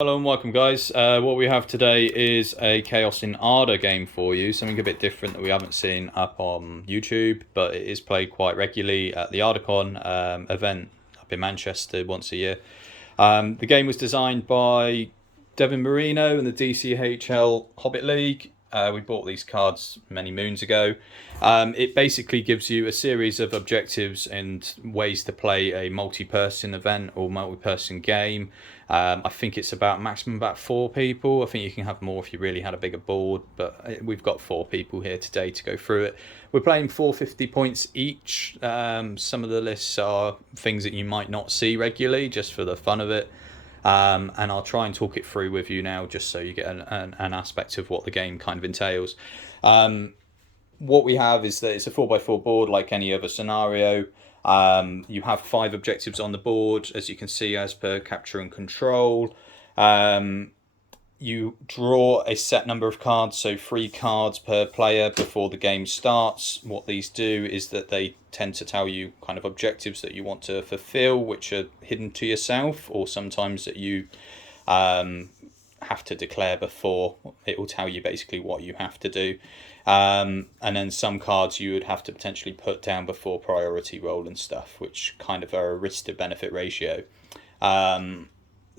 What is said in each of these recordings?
Hello and welcome, guys. What we have today is a Chaos in Arda game for you, something a bit different that we haven't seen up on YouTube, but it is played quite regularly at the ArdaCon event up in Manchester once a year. The game was designed by Devin Marino and the DCHL Hobbit League. We bought these cards many moons ago. It basically gives you a series of objectives and ways to play a multi-person event or multi-person game. I think it's about maximum about 4 people. I think you can have more if you really had a bigger board, but we've got 4 people here today to go through it. We're playing 450 points each. Some of the lists are things that you might not see regularly, just for the fun of it. And I'll try and talk it through with you now, just so you get an aspect of what the game kind of entails. What we have is that it's a 4x4 board like any other scenario. You have 5 objectives on the board, as you can see, as per capture and control. You draw a set number of cards, so 3 cards per player before the game starts. What these do is that they tend to tell you kind of objectives that you want to fulfill, which are hidden to yourself, or sometimes that you have to declare before. It will tell you basically what you have to do. And then some cards you would have to potentially put down before priority roll and stuff, which kind of are a risk to benefit ratio.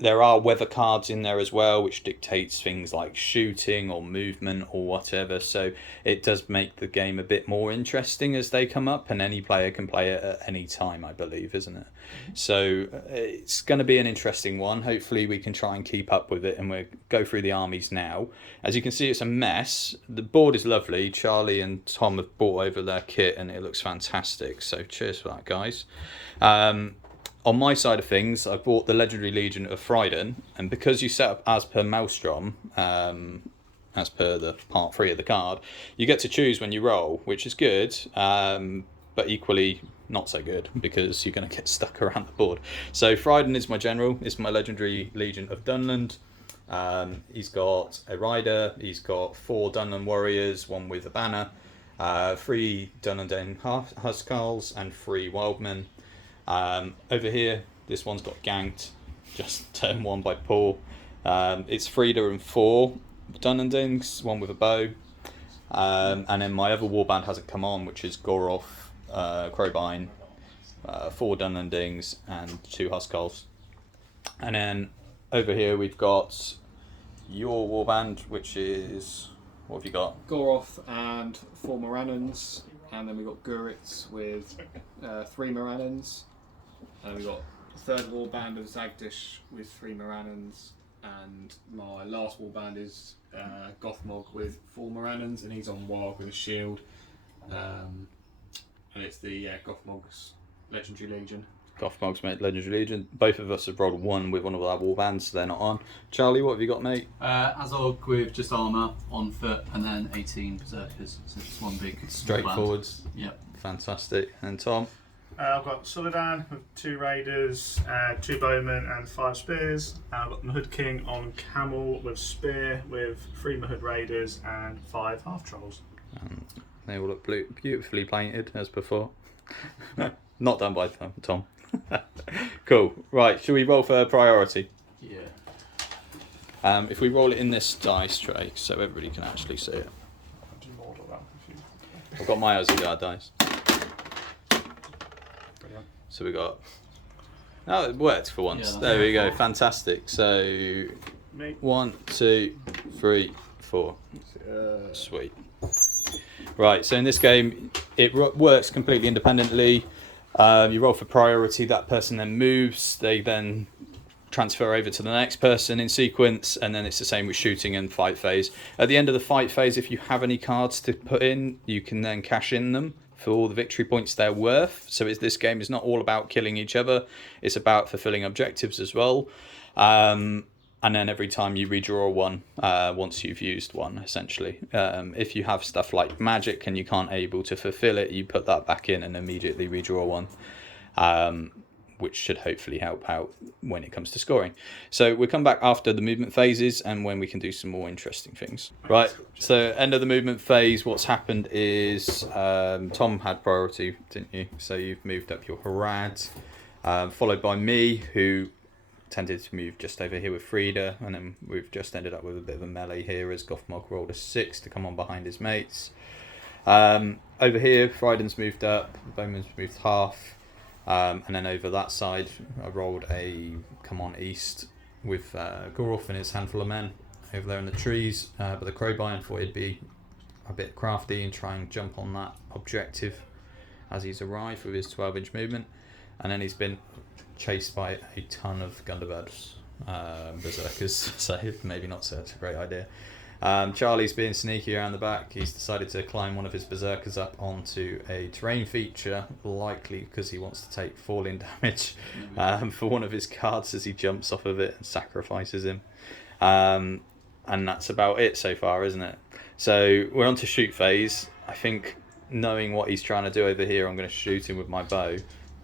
There are weather cards in there as well, which dictates things like shooting or movement or whatever. So it does make the game a bit more interesting as they come up, and any player can play it at any time, I believe, isn't it? So it's going to be an interesting one. Hopefully we can try and keep up with it, and we'll go through the armies now. As you can see, it's a mess. The board is lovely. Charlie and Tom have brought over their kit, and it looks fantastic. So cheers for that, guys. On my side of things, I bought the Legendary Legion of Friden, and because you set up as per Maelstrom, as per the part 3 of the card, you get to choose when you roll, which is good, but equally not so good, because you're going to get stuck around the board. So Friden is my general, is my Legendary Legion of Dunland. He's got a rider, he's got 4 Dunland warriors, 1 with a banner, 3 Dunland Huskarls, and 3 Wildmen. Over here, this one's got ganked, just turn 1 by Paul. It's Frida and 4 Dunlandings, 1 with a bow. And then my other warband hasn't come on, which is Goroth, Crowbine, 4 Dunlandings, and 2 Huskarls. And then over here we've got your warband, which is, what have you got? Goroth and 4 Morannons, and then we've got Guritz with 3 Morannons. And we've got the 3rd warband of Zagdish with 3 Morannons, and my last warband is Gothmog with 4 Morannons, and he's on Warg with a shield. And it's the Gothmogs Legendary Legion. Gothmogs, mate, Legendary Legion. Both of us have rolled 1 with one of our warbands, so they're not on. Charlie, what have you got, mate? Azog with just armour on foot, and then 18 berserkers, so just one big Straightforwards. Yep. Fantastic. And Tom? I've got Suladan with 2 raiders, 2 bowmen and 5 spears. I've got Mahud King on camel with spear, with 3 Mahud raiders and 5 half trolls. They all look beautifully painted as before. Not done by Tom. Cool. Right, should we roll for priority? Yeah. If we roll it in this dice tray, so everybody can actually see it. I've got my Azogs dice. So we got. Oh, it worked for once. Yeah, there we go. Fantastic. So 1, 2, 3, 4. Sweet. Right. So in this game, it works completely independently. You roll for priority. That person then moves. They then transfer over to the next person in sequence, and then it's the same with shooting and fight phase. At the end of the fight phase, if you have any cards to put in, you can then cash in them for all the victory points they're worth. So this game is not all about killing each other, it's about fulfilling objectives as well. And then every time you redraw 1 once you've used 1, essentially. If you have stuff like magic and you can't able to fulfill it, you put that back in and immediately redraw 1. Which should hopefully help out when it comes to scoring. So we'll come back after the movement phases and when we can do some more interesting things. Right, so end of the movement phase, what's happened is Tom had priority, didn't you? So you've moved up your Harad, followed by me, who tended to move just over here with Frida, and then we've just ended up with a bit of a melee here as Gothmog rolled a 6 to come on behind his mates. Over here, Fryden's moved up, Bowman's moved half, and then over that side, I rolled a come on east with Goroth and his handful of men over there in the trees, but the Crowbine thought he'd be a bit crafty and try and jump on that objective as he's arrived with his 12-inch movement, and then he's been chased by a ton of Gundabad berserkers, so maybe not such a great idea. Charlie's being sneaky around the back. He's decided to climb one of his berserkers up onto a terrain feature, likely because he wants to take falling damage for one of his cards as he jumps off of it and sacrifices him. And that's about it so far, isn't it? So we're on to shoot phase. I think, knowing what he's trying to do over here, I'm going to shoot him with my bow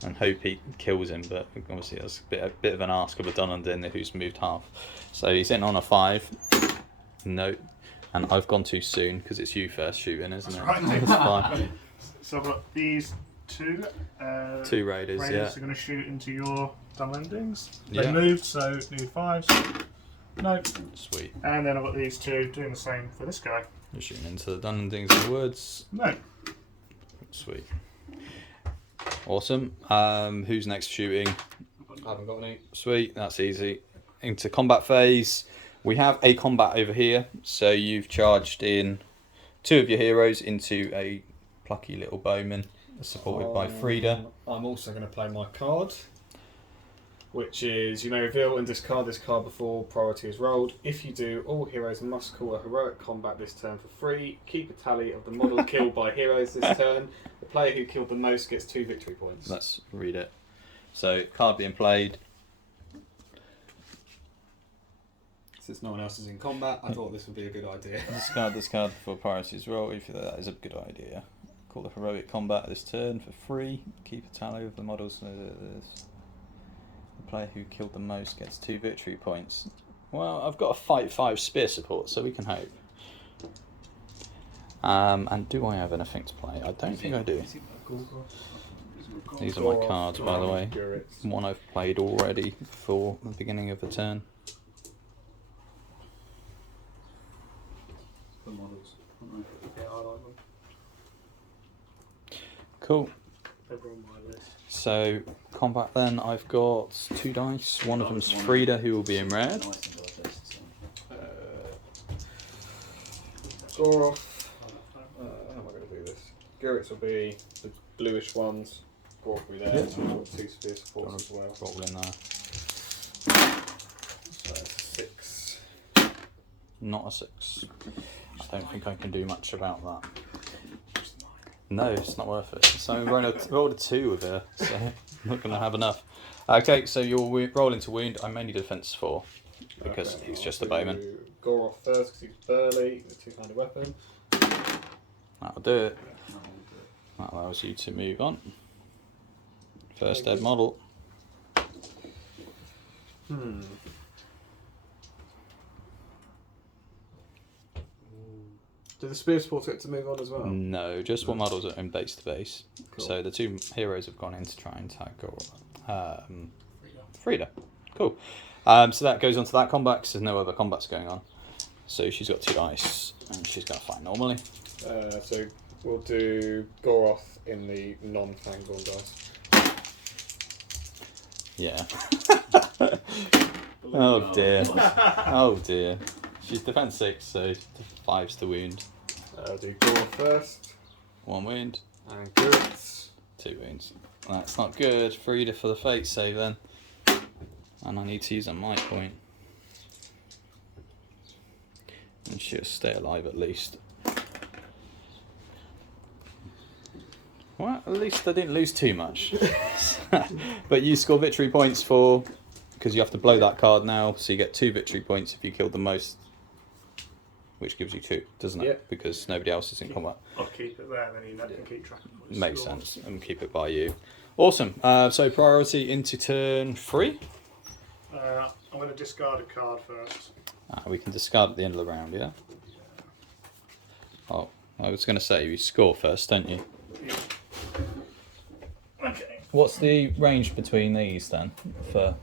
and hope he kills him, but obviously that's a bit of an ask of a Dunland in who's moved half. So he's in on a 5. No, and I've gone too soon because it's you first shooting, isn't it? Right. That's fine. So I've got these two. 2 raiders, yeah. Raiders are going to shoot into your Dunlandings. Yeah. They moved, so new 5s. No. Sweet. And then I've got these two doing the same for this guy. You're shooting into the Dunlandings in the woods. No. Sweet. Awesome. Who's next shooting? I haven't got any. Sweet, that's easy. Into combat phase. We have a combat over here, so you've charged in 2 of your heroes into a plucky little bowman, supported by Frida. I'm also going to play my card, which is, you may reveal and discard this card before priority is rolled. If you do, all heroes must call a heroic combat this turn for free. Keep a tally of the model killed by heroes this turn. The player who killed the most gets 2 victory points. Let's read it. So, card being played. Since no one else is in combat, I thought this would be a good idea. Discard this card before priority is rolled. If that is a good idea. Call the heroic combat this turn for free. Keep a tally of the models. The player who killed the most gets 2 victory points. Well, I've got a fight 5 spear support, so we can hope. And do I have anything to play? I don't think I do. These are my cards, by the way. One I've played already for the beginning of the turn. The models. Yeah, I like them. Cool. They're on my list. So, combat then, I've got 2 dice. One of them's Frida, who will be in red. Goroth. How am I going to do this? Gurits will be the bluish ones. Goroth will be there. Yep. So I've got 2 spear supports as well. Roll in there. So that's 6. Not a 6. I don't think I can do much about that. No, it's not worth it. So I'm rolling rolled a 2 with her, so I'm not going to have enough. Okay, so you'll roll into wound. I'm only defense 4 because Okay, he's I'll just a do bowman. Goroth first because he's burly with a 2-handed weapon. That'll do it. That allows you to move on. First dead model. Do the spear supports get to move on as well? No, just what models are in base to base. Cool. So the 2 heroes have gone in to try and tackle Frida. Cool. So that goes on to that combat because there's no other combats going on. So she's got 2 dice and she's going to fight normally. So we'll do Goroth in the non-fangorn dice. Yeah. Oh dear. Oh dear. She's defense 6, so 5's the wound. I'll do Goroth first. 1 wound. And Gurits. 2 wounds. That's not good. Frida for the fate save then. And I need to use a might point. And she'll stay alive at least. Well, at least I didn't lose too much. But you score victory points for... because you have to blow that card now, so you get 2 victory points if you kill the most. Which gives you 2, doesn't it? Yeah. Because nobody else is in combat. I'll keep it there, then you can keep track of what you Makes score. sense, and keep it by you. Awesome. So priority into turn 3. I'm going to discard a card first. We can discard at the end of the round, yeah? Oh, I was going to say, you score first, don't you? Yeah. Okay. What's the range between these then? For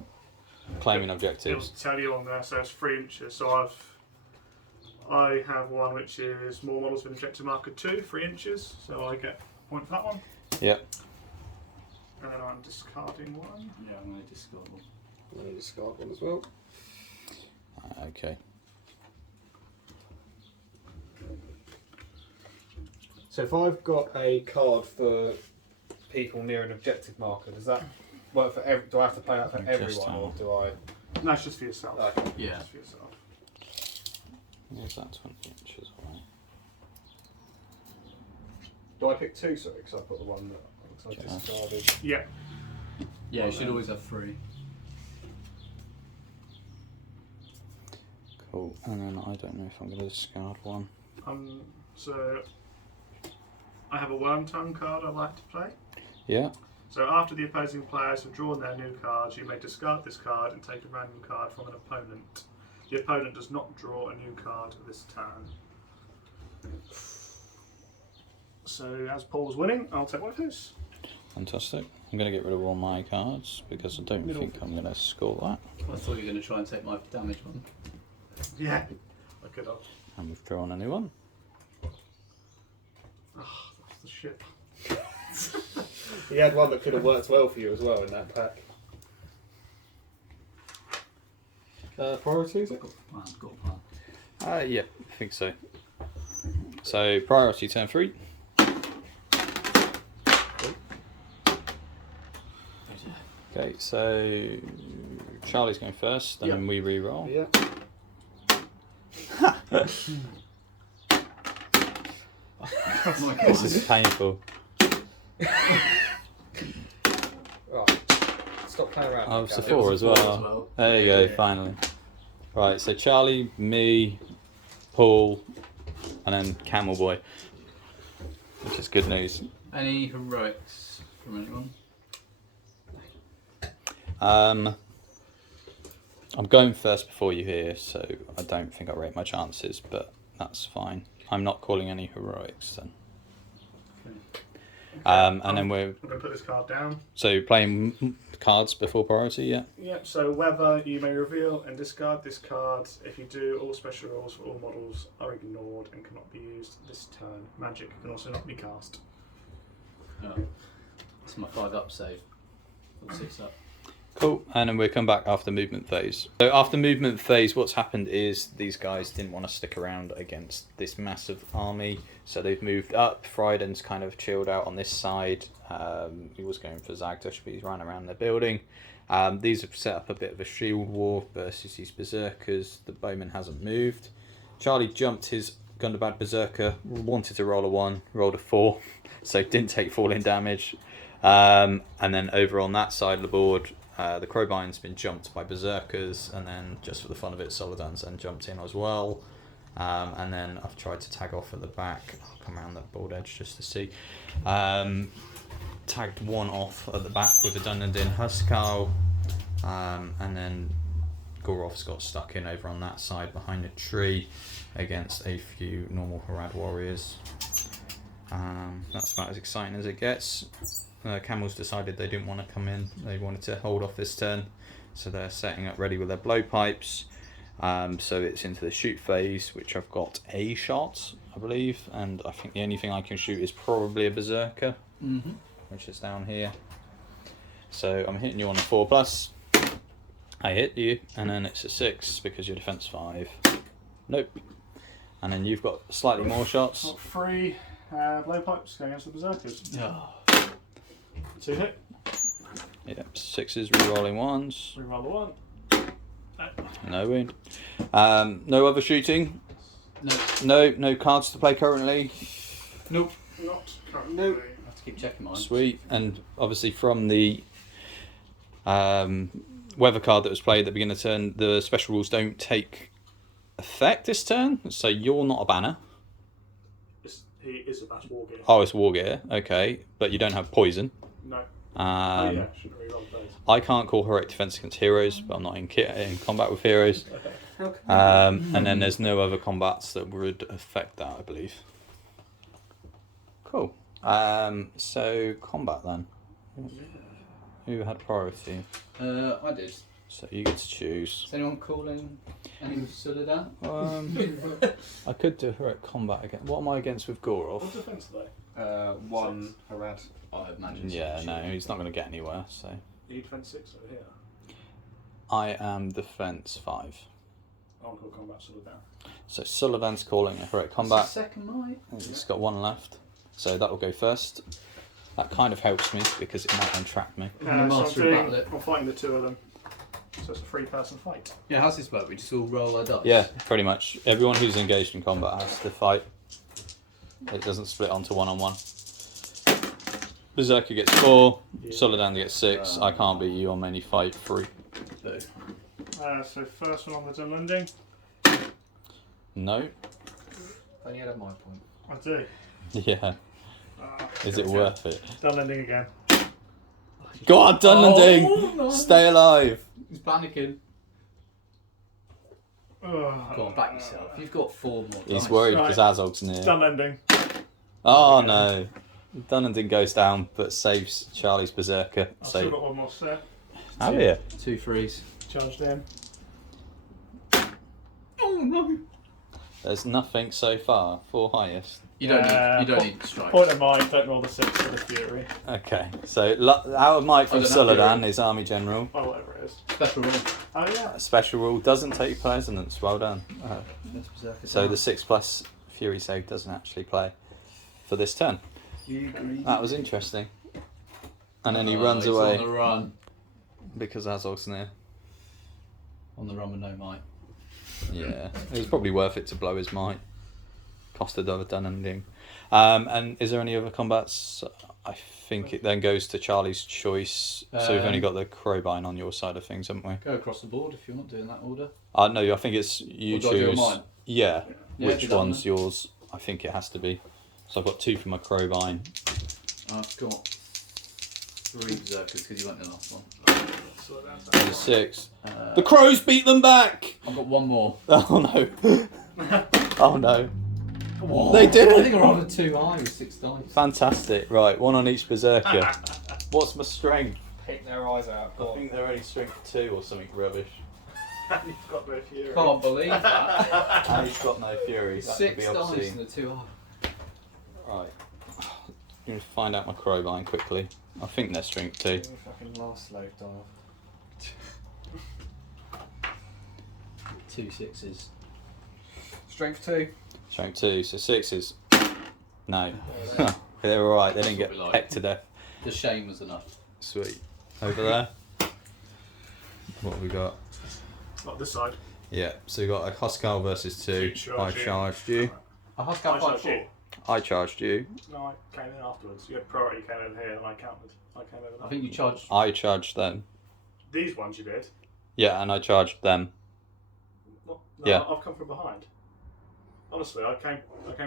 claiming It'll objectives. tell you on there, so it's 3 inches. So I have one which is more models with objective marker 2, 3 inches. So I get a point for that one. Yep. And then I'm discarding one. Yeah, I'm going to discard one. I'm going to discard one as well. Okay. So if I've got a card for people near an objective marker, does that work for every? Do I have to play that for everyone, or do I? No, it's just for yourself. Okay. Yeah. Just for yourself. Is that 20 inches away? Do I pick 2? Sorry, because I put the one that I Okay. discarded. Yeah. Yeah, you should always have 3. Cool. And then I don't know if I'm going to discard one. So I have a worm tongue card I like to play. Yeah. So after the opposing players have drawn their new cards, you may discard this card and take a random card from an opponent. The opponent does not draw a new card this turn. So as Paul's winning, I'll take one of his. Fantastic. I'm going to get rid of all my cards because I don't think I'm going to score that. I thought you were going to try and take my damage one. Yeah, I could have. And we've drawn a new one. Oh, that's the shit. He had one that could have worked well for you as well in that pack. Priority, is it? Got a plan. Yeah, I think so. So, priority turn 3. Okay, so Charlie's going first, then Yep. we re-roll. Yeah. Oh my God. This is painful. Right. Stop playing around. Oh, it's a Gary. 4 It as was a 4 well. as well. There you go, Yeah. finally. Right, so Charlie, me, Paul, and then Camel Boy. Which is good news. Any heroics from anyone? I'm going first before you here, so I don't think I rate my chances, but that's fine. I'm not calling any heroics then. And then we're I'm going to put this card down. so playing cards before priority, yeah. Yep, so whether you may reveal and discard this card. If you do, all special rules for all models are ignored and cannot be used this turn. Magic can also not be cast. Oh. That's my 5 up save. Or 6 up. Cool, and then we'll come back after movement phase. So after movement phase, what's happened is these guys didn't want to stick around against this massive army, so they've moved up. Fryden's kind of chilled out on this side. He was going for Zagdush, but he's run around the building. These have set up a bit of a shield war versus these berserkers. The bowman hasn't moved. Charlie jumped his Gundabad berserker, wanted to roll a 1, rolled a 4, so didn't take falling damage. And then over on that side of the board, the Crowbine's been jumped by berserkers, and then just for the fun of it, Solidan's then jumped in as well. And then I've tried to tag off at the back. I'll come around that board edge just to see. Tagged one off at the back with the Dunland in Huskal, and then Gorov's got stuck in over on that side behind a tree against a few normal Harad warriors. That's about as exciting as it gets. Camels decided they didn't want to come in, they wanted to hold off this turn, so they're setting up ready with their blowpipes. So it's into the shoot phase, which I've got a shot, I believe, and I think the only thing I can shoot is probably a berserker, which is down here. So I'm hitting you on a 4+. I hit you, and then it's a 6 because your defense 5. Nope. And then you've got slightly more shots. Got 3 blowpipes going against the berserkers. Oh. 2 hit. Yep, 6s, re-rolling 1s. Reroll the 1. No wound. No other shooting. No cards to play currently. Nope. Not currently. Nope. I have to keep checking mine. Sweet. And obviously from the weather card that was played at the beginning of the turn, the special rules don't take effect this turn, so you're not a banner. He is a bad war gear. Oh, it's war gear. Okay, but you don't have poison. No. Oh yeah, shouldn't have rerolled those. I can't call heroic defense against heroes, but I'm not in combat with heroes. How come And then there's no other combats that would affect that, I believe. Cool. So combat then. Who had priority? I did. So you get to choose. Is anyone calling any Soledad? I could do heroic combat again. What am I against with Gorov? What defence are they? 1 Harad. I imagine. Yeah, no, he's not going to get anywhere. So You defence 6 over here. I am defense 5. I'll call combat Soledad. So Suladan's calling a heroic combat. Second might. He's got 1 left, so that will go first. That kind of helps me because it might untrap me. So I'm, Master of Battle it. I'm fighting the 2 of them. So it's a 3-person fight. Yeah, how's this work? We just all roll our dice. Yeah, pretty much. Everyone who's engaged in combat has to fight. It doesn't split onto 1-on-1. Berserker gets 4, Suladan gets 6. I can't beat you on any fight 3. So first one on the Dunlanding. No. Only had my point. I do. Yeah. Is it worth it? Dunlanding again. Go on, Dunlanding! Oh, no. Stay alive! He's panicking. Oh. Go on, back yourself. You've got 4 more He's dice. worried Right. because Azog's near. Dunlanding. Oh no. Dunlanding goes down but saves Charlie's Berserker. I've still So, got 1 more set. have you? 2 frees. Charged in. Oh no! There's nothing so far. 4 highest. You don't need to strike. Point of mine, don't roll the 6 for the Fury. Okay, so out of might from I don't know, Suladan is Army General. Oh, whatever it is. Special roll. Oh, yeah. A special rule doesn't take presence. Well done. So the 6+ Fury save doesn't actually play for this turn. That was interesting. And then he runs he's away On the run. because Azog's near. On the run with no might. Yeah, it was probably worth it to blow his might. Costed over Dunlanding. And is there any other combats? I think it then goes to Charlie's choice. So we've only got the Crowbine on your side of things, haven't we? Go across the board if you're not doing that order. No, I think it's you Or do I do it choose. mine? Yeah, Yeah, which do that one's one. yours? I think it has to be. So I've got 2 for my Crowbine. I've got 3 berserkers because you went the last one. There's a 6. Uh, The Crows beat them back! I've got 1 more. Oh no. Oh no. Oh, They did it! I think I rolled a 2 high with 6 dice. Fantastic. Right, 1 on each Berserker. What's my strength? Pick their eyes out. Go I on. think they're only strength 2 or something rubbish. You've got no Fury. Can't believe that. And he's got no fury. That could 6 be dice obviously. and a 2 high. Right. I'm going to find out my Crowbine quickly. I think they're strength 2. Fucking last slave dive. 2 6s. Strength 2. Strength 2, so 6s. No. They're alright, they didn't get That's what we like. pecked to death. The shame was enough. Sweet. Over there. What have we got? Not this side. Yeah, so we got a Huskarl versus 2. Two I charge in. charged you. A Huskar I 5 charged 4. you. I charged you. No, I came in afterwards. You had priority, you came over here, and I counted. I came over there. I think you charged. I charged them. These ones you did. Yeah, and I charged them. What? No, Yeah. I've come from behind. Honestly, I came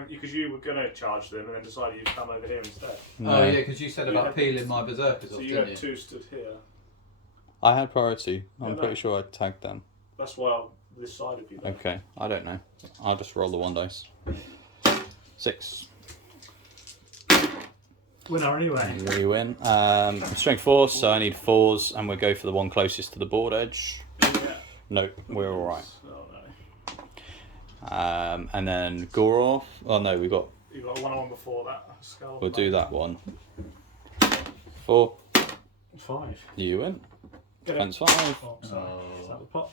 because you were going to charge them and then decided you'd come over here instead. No. Oh yeah, because you said You about had- peeling my berserkers So off, you didn't had you? 2 stood here. I had priority. I'm Yeah, no. pretty sure I tagged them. That's why I'm this side of you. Though. Okay, I don't know. I'll just roll the 1 dice. 6. Winner anyway. We win. Strength 4, so I need 4s, and we'll go for the one closest to the board edge. Yeah. No, we're alright. Oh no. And then Gorov. Oh no, we got. You got a 1-on-1 before that. Skull. We'll do that one. 4. 5. You win. Get it. Defense 5. Oh, sorry. Oh. Is that the pot?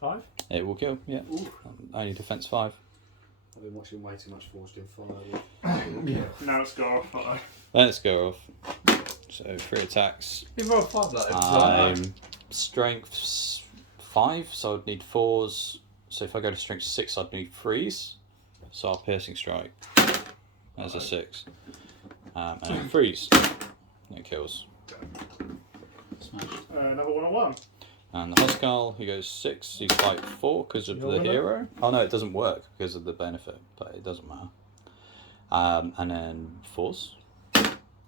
5? It will kill. Yeah. Ooh. Only defense 5. I've been watching way too much Forged in Fire. Now it's go off. Uh-oh. Let's go off. So 3 attacks. You rolled 5 like Strength 5, so I'd need 4s. So if I go to strength 6, I'd need 3s. So I'll piercing strike. There's a 6. And then freeze. It kills. Smashed. Another 1-on-1. And the Huskarl, he goes 6. He's fight 4 because of You're the winner. hero. Oh no, it doesn't work because of the benefit, but it doesn't matter. And then 4s.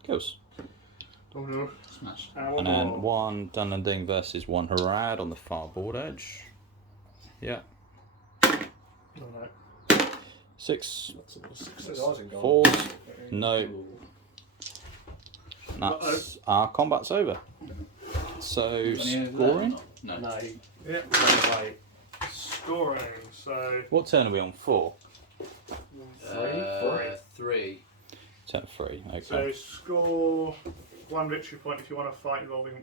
Kills. Oh no. Smashed. And then 1 Dunlanding versus 1 Harad on the far board edge. Yeah. Oh no. 6. His eyes in gold. 4s. No. And that's our combat's over. So Any of that or scoring. not? No. No. Yep. Wait. Scoring. So What turn are we on? 4? 3. Turn 3. Okay. So score 1 victory point if you want to fight involving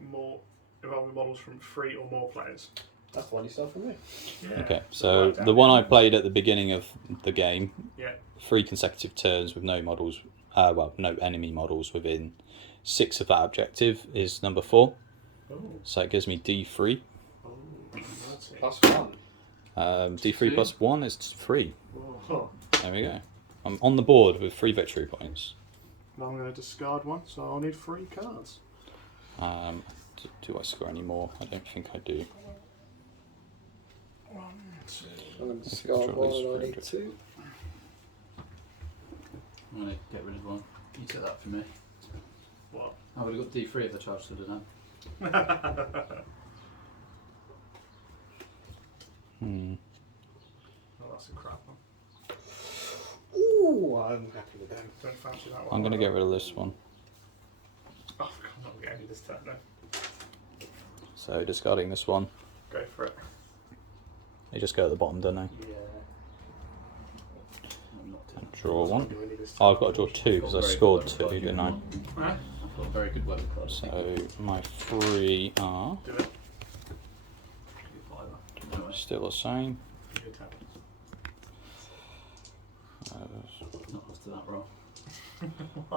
models from 3 or more players. That's one you sell from me. Yeah. Okay, so the one I played at the beginning of the game, Yeah. 3 consecutive turns with no models, no enemy models within 6 of that objective is number 4. Oh. So it gives me D3. Oh. Naughty. +1. D3 plus 1 is 3. Oh. There we go. I'm on the board with 3 victory points. Now I'm going to discard 1, so I'll need 3 cards. Do I score any more? I don't think I do. 1, 2. I'm going to discard Control 1 is and I need 300. 2. I'm going to get rid of 1. You take that from me. What? I would have got D3 if I charged to the Oh, that's a crap one. Ooh, I'm happy with them. Don't fancy that one. I'm going to get rid of this one. Oh, I'm not getting any this turn then. So discarding this one. Go for it. They just go at the bottom, don't they? Yeah. I'm not doing Draw 1. Do any this Oh, I've turn. got to draw 2 because I Very scored good 2, weather card, didn't I? Huh? I've got a very good weather card. So my 3 are Do it. Anyway, still the same. Good turn. not after that roll.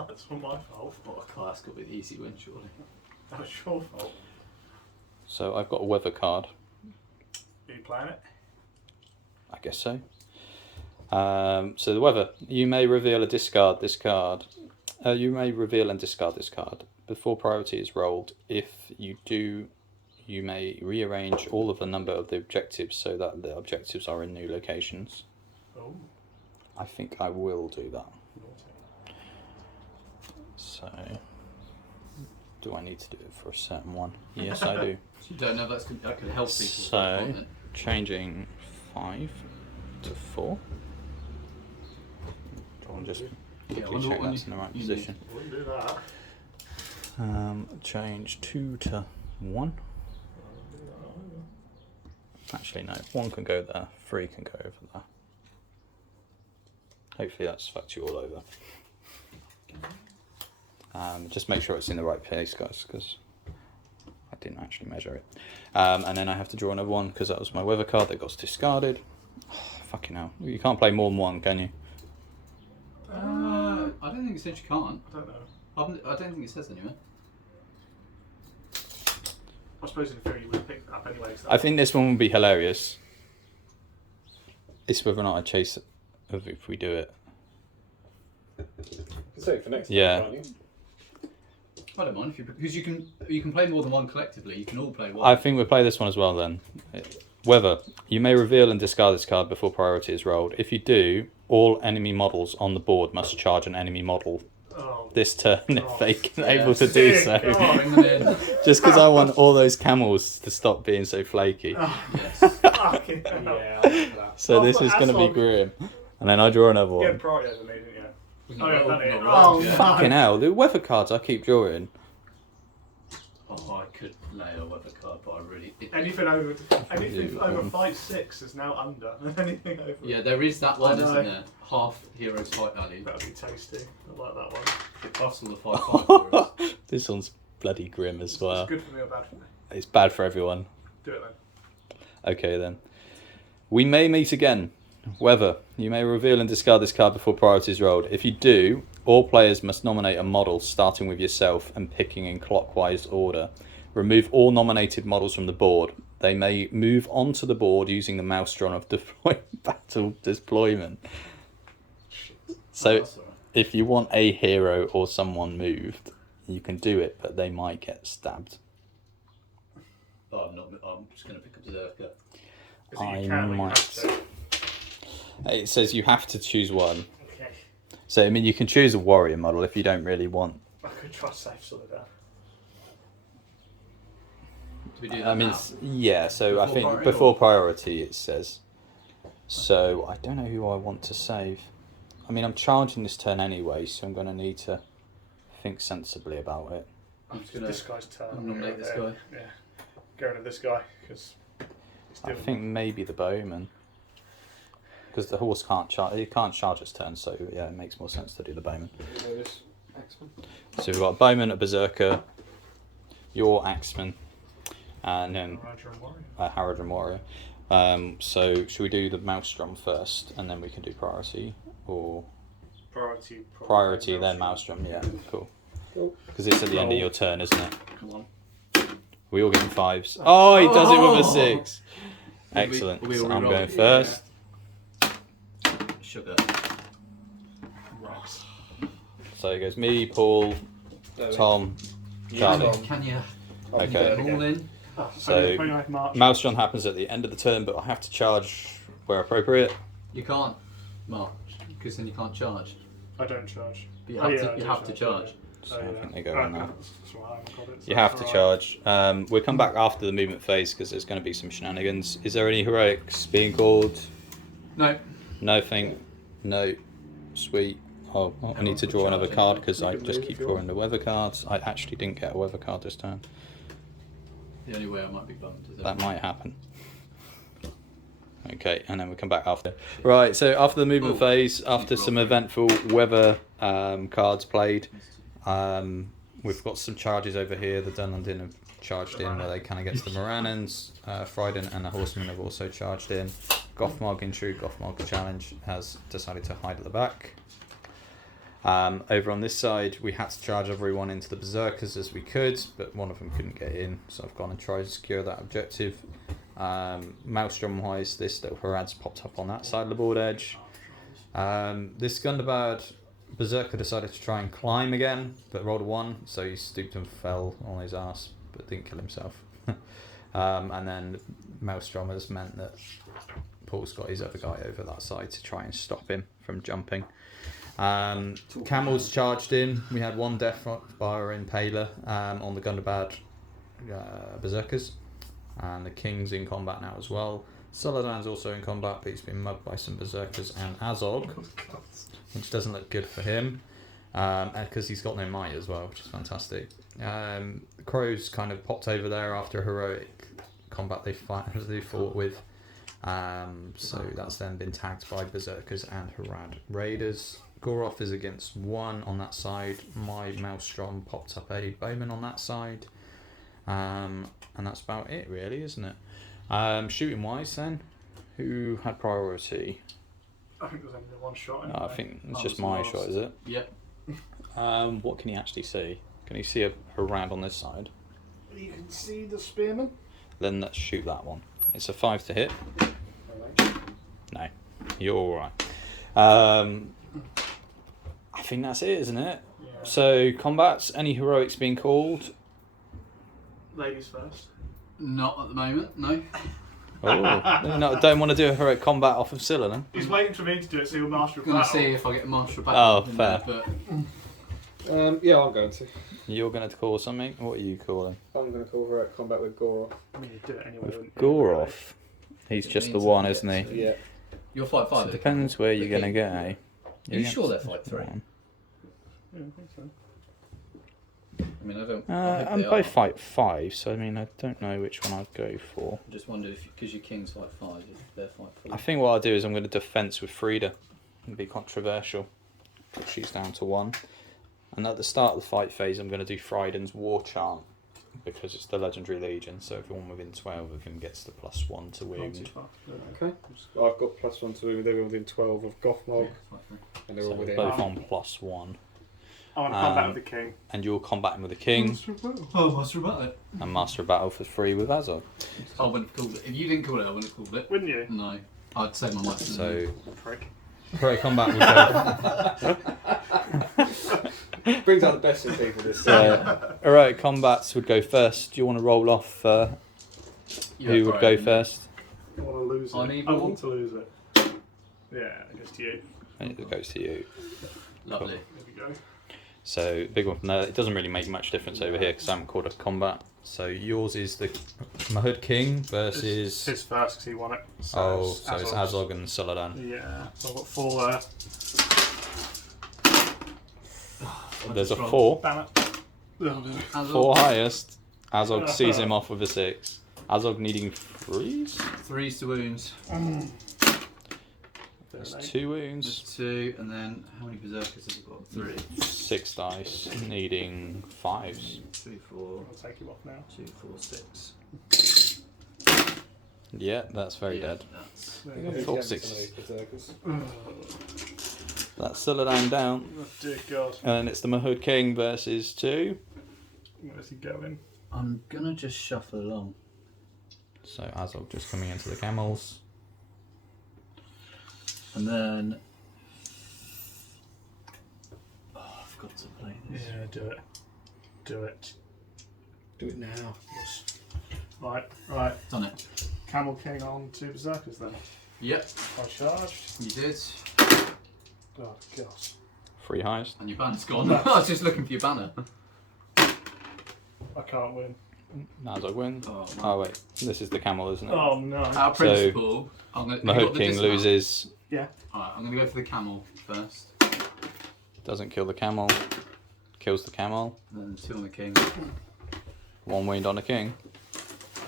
That's not my fault. What a class got with easy win, surely. That was your fault. So I've got a weather card. Are you playing it? I guess so. So the weather. You may reveal or discard this card. You may reveal and discard this card before priority is rolled. If you do, you may rearrange all of the number of the objectives so that the objectives are in new locations. Oh. I think I will do that. Naughty. So, do I need to do it for a certain one? Yes, I do. So you don't know if that could help people. So, changing 5 to 4. I'll just quickly check that's in the right position. Wouldn't do that. Change 2 to 1. Actually, no. 1 can go there. 3 can go over there. Hopefully that's fucked you all over. Just make sure it's in the right place, guys, because I didn't actually measure it. And then I have to draw another one because that was my weather card that got discarded. Oh, fucking hell. You can't play more than 1, can you? I don't think it says you can't. I don't know. I don't think it says anyway. I suppose in theory you would pick that up anyway. I think this one would be hilarious. It's whether or not I chase it if we do it. So for next Yeah. time, can't you? I don't mind because you can play more than one collectively. You can all play one. I think we'll play this one as well then. Weather. You may reveal and discard this card before priority is rolled. If you do, all enemy models on the board must charge an enemy model Oh. this turn if Oh, they can yeah. able to do Sick. so. Oh. Bring them in. Just because I want all those camels to stop being so flaky. Yes. Fucking hell. Yeah, I'll look for that. So Oh, this but is going to be Azog- grim. And then I draw another You had one. priority over me, didn't you? We've Oh, not yeah, rolled- done it. not Oh, rolled yet. fuck. Fucking hell, the weather cards I keep drawing. Oh, I could lay a weather card, but I really. Anything over Do, over 5-6 is now under. Anything over. Yeah, there is that one, I know. isn't there? Half heroes fight value. That'd be tasty. I like that one. Plus all the 5 heroes. This one's bloody grim as It's well. good for me or bad for me? It's bad for everyone. Do it then. Okay then. We may meet again. Weather. You may reveal and discard this card before priority is rolled. If you do, all players must nominate a model starting with yourself and picking in clockwise order. Remove all nominated models from the board. They may move onto the board using the mouse drawn of battle deployment. So That's all right. if you want a hero or someone moved, you can do it, but they might get stabbed. Oh, I'm just going to pick up Berserker. Is it I you can or you might. have to? It says you have to choose one. Okay. So I mean, you can choose a warrior model if you don't really want. I could try safe Soledad. Do we do that I mean, now? yeah. So Before I think priority before or- priority it says. So I don't know who I want to save. I mean, I'm charging this turn anyway, so I'm going to need to think sensibly about it. I'm just going This to guy's turn. nominate this guy. Yeah. going with this guy because I think maybe the bowman. Because the horse can't charge. He can't charge its turn, so yeah, it makes more sense to do the bowman. So we've got a bowman, a berserker, your axeman, and then Harad and warrior. So should we do the maelstrom first, and then we can do priority, or priority then maelstrom? Yeah, cool. Because it's at the end of your turn, isn't it? Come on. We all getting 5s. Oh, he does it with a 6. Excellent. we So all I'm roll. going first. Sugar. So it goes me, Paul, Tom, Charlie. Can you Okay. get them all in? So 29th March. maelstrom happens at the end of the turn, but I have to charge where appropriate. You can't march because then you can't charge. I don't charge. But you Oh, have yeah, to. I You do have to charge. So I think they go on now. That's why I haven't got it, so You have that's to alright. charge. We'll come back after the movement phase because there's going to be some shenanigans. Is there any heroics being called? No. Nothing. No. Sweet. Oh, I need to draw another card because I just keep drawing the weather cards. I actually didn't get a weather card this turn. The only way I might be bummed is That might happen. Okay, and then we come back after. Right, so after the movement Ooh. phase, after some eventful weather cards played, we've got some charges over here. The Dunland have charged in where they can against the Morannons. Frieden and the Horsemen have also charged in. Gothmog, in true Gothmog challenge, has decided to hide at the back. Over on this side, we had to charge everyone into the Berserkers as we could, but one of them couldn't get in, so I've gone and tried to secure that objective. Maelstrom-wise, this little Harad's popped up on that side of the board edge. This Gundabad Berserker decided to try and climb again, but rolled a 1, so he stooped and fell on his ass, but didn't kill himself. And then Maelstrom has meant that Paul's got his other guy over that side to try and stop him from jumping. Camels charged in. We had one Death Bar Impaler on the Gundabad Berserkers, and the King's in combat now as well. Solodan's also in combat, but he's been mugged by some Berserkers and Azog, which doesn't look good for him, because he's got no might as well, which is fantastic. Crows kind of popped over there after a heroic combat they fought with. So that's then been tagged by Berserkers and Harad Raiders. Goroth is against 1 on that side. My Maelstrom popped up a bowman on that side. And that's about it really, isn't it? Shooting wise then, who had priority? I think there's only one shot. I Anyway. think it's just my shot, is it? Yep. What can he actually see? Can he see a Harad on this side? You can see the spearman. Then let's shoot that one. It's a 5 to hit. No, you're alright. I think that's it, isn't it? Yeah. So, combats, any heroics being called? Ladies first. Not at the moment. No. Oh, no, don't want to do a heroic combat off of Scylla then? He's waiting for me to do it, so he'll master of I'm gonna battle. see if I get a master of Oh, battle. in fair. there, but Yeah, I'm going to. You're going to call something? What are you calling? I'm going to call for combat with Goroth. I mean, you do it anyway. With wouldn't you? Goroth. He's It just the means one, that isn't he? it's- Yeah. you're 5-5. So it depends where you're going to get, eh? Are you sure they're 5-3? One. Yeah, I think so. I mean, I don't. I hope I'm they both are. fight 5, so I mean, I don't know which one I'd go for. I just wondered if, because your king's 5-5, if they're 5-4. I think what I'll do is I'm going to defence with Frieda and be controversial. Put she's down to 1. And at the start of the fight phase, I'm going to do Frieden's War Chant because it's the Legendary Legion, so everyone within 12 of him gets the +1 to Not too wound. far. Okay. I've got +1 to wound. They're within 12 of Gothmog, Yeah, 5-3. and they're So all we're within. both on +1. I want to combat Um, with the king. And you're combating with the King Oh, master of battle. and Master of Battle for free with Azog. I wouldn't have called it. If you didn't call it, I wouldn't have called it. Wouldn't you? No. I'd say my master. So, Prick. heroic combat would go. Brings out the best in people. This. Heroic combats would go first. Do you want to roll off who would go first? I want to lose it. On I evil? want to lose it. Yeah, it goes to you. And it goes to you. Lovely. There we go. So, big one from there. It doesn't really make much difference over here because I haven't called a combat. So, yours is the Mahud King It's versus. his first because he won it. Oh, so it's Azogs. Azog and Solodan. Yeah, so I've got 4 there. There's a Strong. 4. Damn it. Oh, no. Azog. 4 highest. Azog sees him off with a 6. Azog needing 3s. 3s to wounds. There's 2 wounds. There's 2, and then how many berserkers have we got? 3. 6 dice, needing 5s. 3, 4. I'll take you off now. 2, 4, 6. Yeah, that's very dead. That's... Who's 4, getting 6. some of these berserkers? That's Suladan down. Oh, dear God. And then it's the Mahud King versus 2. Where's he going? I'm gonna just shuffle along. So Azog just coming into the camels. And then... Oh, I've got to play this. Yeah, do it. Do it. Do it now. Yes. Right. Done it. Camel King on 2 berserkers then. Yep, I charged. you did. Oh, gosh. 3 highs. And your banner's gone. I was just looking for your banner. I can't win. Azog wins. Oh, Oh wait, this is the camel, isn't it? Oh, no. Our principle... I'm gonna, Mahud King loses. Yeah. Alright, I'm going to go for the camel first. Doesn't kill the camel. Kills the camel. And then 2 on the king. 1 wound on the king.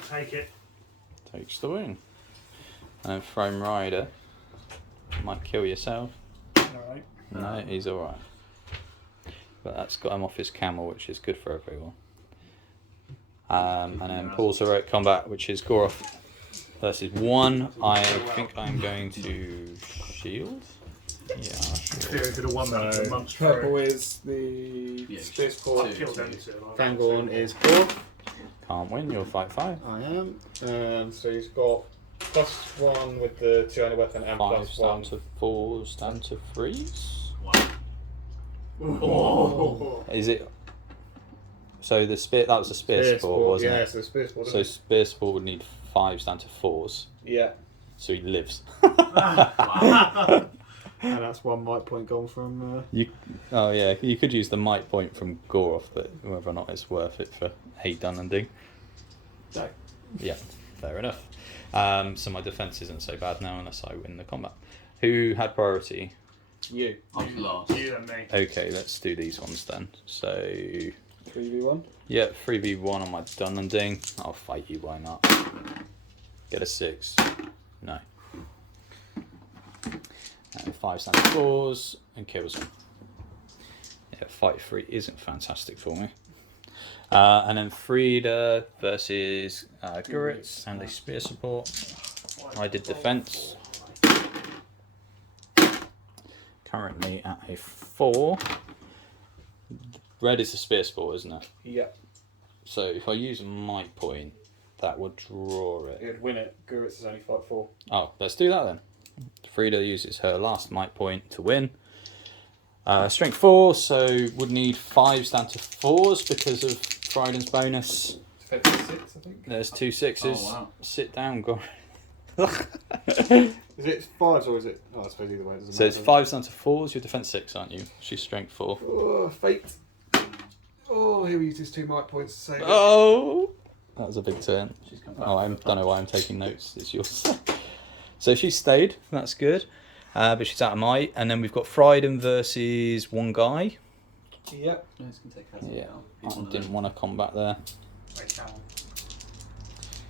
Take it. Takes the win. And Throne Rider might kill yourself. Alright. No, he's alright. But that's got him off his camel, which is good for everyone. And then Paul's heroic combat, which is Goroth versus 1. I think I'm going to shield. Yeah, I'll shield. Theory could have won that So, a month purple is the Yeah, Spaceport. I killed them too. Fangorn is 4. Can't win, you'll fight 5. I am. So he's got +1 with the 2-handed weapon and 5 down +1. to 4s, down to 3s. Wow. Oh. Is it? So the spear, that was a spear sport, wasn't yeah, it? so the Spaceport. So spear sport would need 5s down to 4s. Yeah. So he lives. And that's 1 might point gone from. Oh yeah, you could use the might point from Goroth, but whether or not it's worth it for 8 Dunland. No. Yeah, fair enough. So my defense isn't so bad now unless I win the combat. Who had priority? You. I'm last. You and me. Okay, let's do these ones then. So 3v1. yeah, 3v1 on my Dunlanding. I'll fight you, why not? Get a 6. No. And 5 standard 4s and kills them. Yeah, fight 3 isn't fantastic for me. And then Frida versus Guritz and a spear support. I did defense. Currently at a 4. Red is a spear support, isn't it? Yeah. So if I use a might point, that would draw it. He'd win it. Guritz is only fight 4. Oh, let's do that then. Frida uses her last might point to win. Strength 4, so would need 5s down to 4s because of Fryden's bonus. Defense 6, I think. There's 2 6s. Oh, wow. Sit down, go. Is it 5s or is it? Oh, I suppose either way. It doesn't So it's matter. 5s down to 4s. You're defense 6, aren't you? She's strength 4. Oh, fate. Oh, he'll use his 2 might points to save it. Oh, that was a big turn. She's come back. Oh, I don't know why I'm taking notes. It's yours. So she stayed. That's good. But she's out of might. And then we've got Fryden versus 1 guy. Yep. No, it's gonna take Hazard Yeah, now. I He's one of didn't them. want to combat there. I can.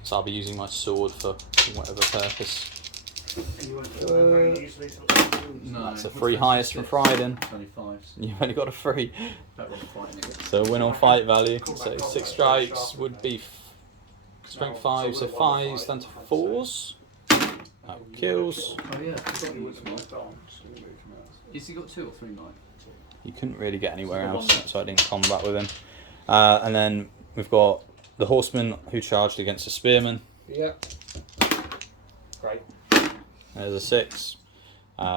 So I'll be using my sword for whatever purpose. You won't do that very easily. No. That's a what's 3 that? highest from Fryden. 25s. You've only got a 3. Better off fighting it. So win on fight value. Combat So combat 6 is strikes sharp, would isn't be it? strength No, 5, so so we'll 5s fight, down to I'd say. 4s. That kills. Oh yeah. Thought you would have done. Has he got 2 or 3 might? You couldn't really get anywhere So else, one- so I didn't combat with him. And then we've got the horseman who charged against the spearman. Yep. Great. There's a 6.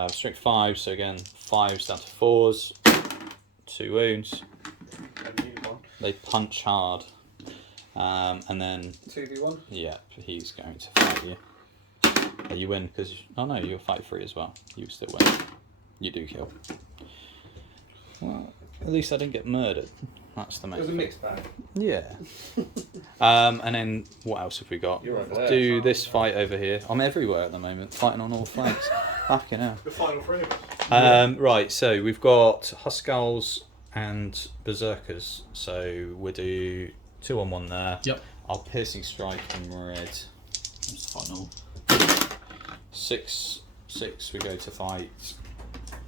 Strength 5, so again 5s down to 4s. 2 wounds. Maybe you one. They punch hard. And then 2v1. yeah, he's going to fight you. You win because oh no, you'll fight 3 as well. You still win. You do kill. Well, at least I didn't get murdered. That's the main. It was a thing. mixed bag. Yeah. And then what else have we got? You're over there. Do this fight over here. I'm everywhere at the moment, fighting on all flanks. Fucking hell. The final 3 of us. Right, so we've got Huskarls and Berserkers. So we'll do 2 on 1 there. Yep. I'll piercing strike in red. That's quite normal. 6, 6. We go to fight.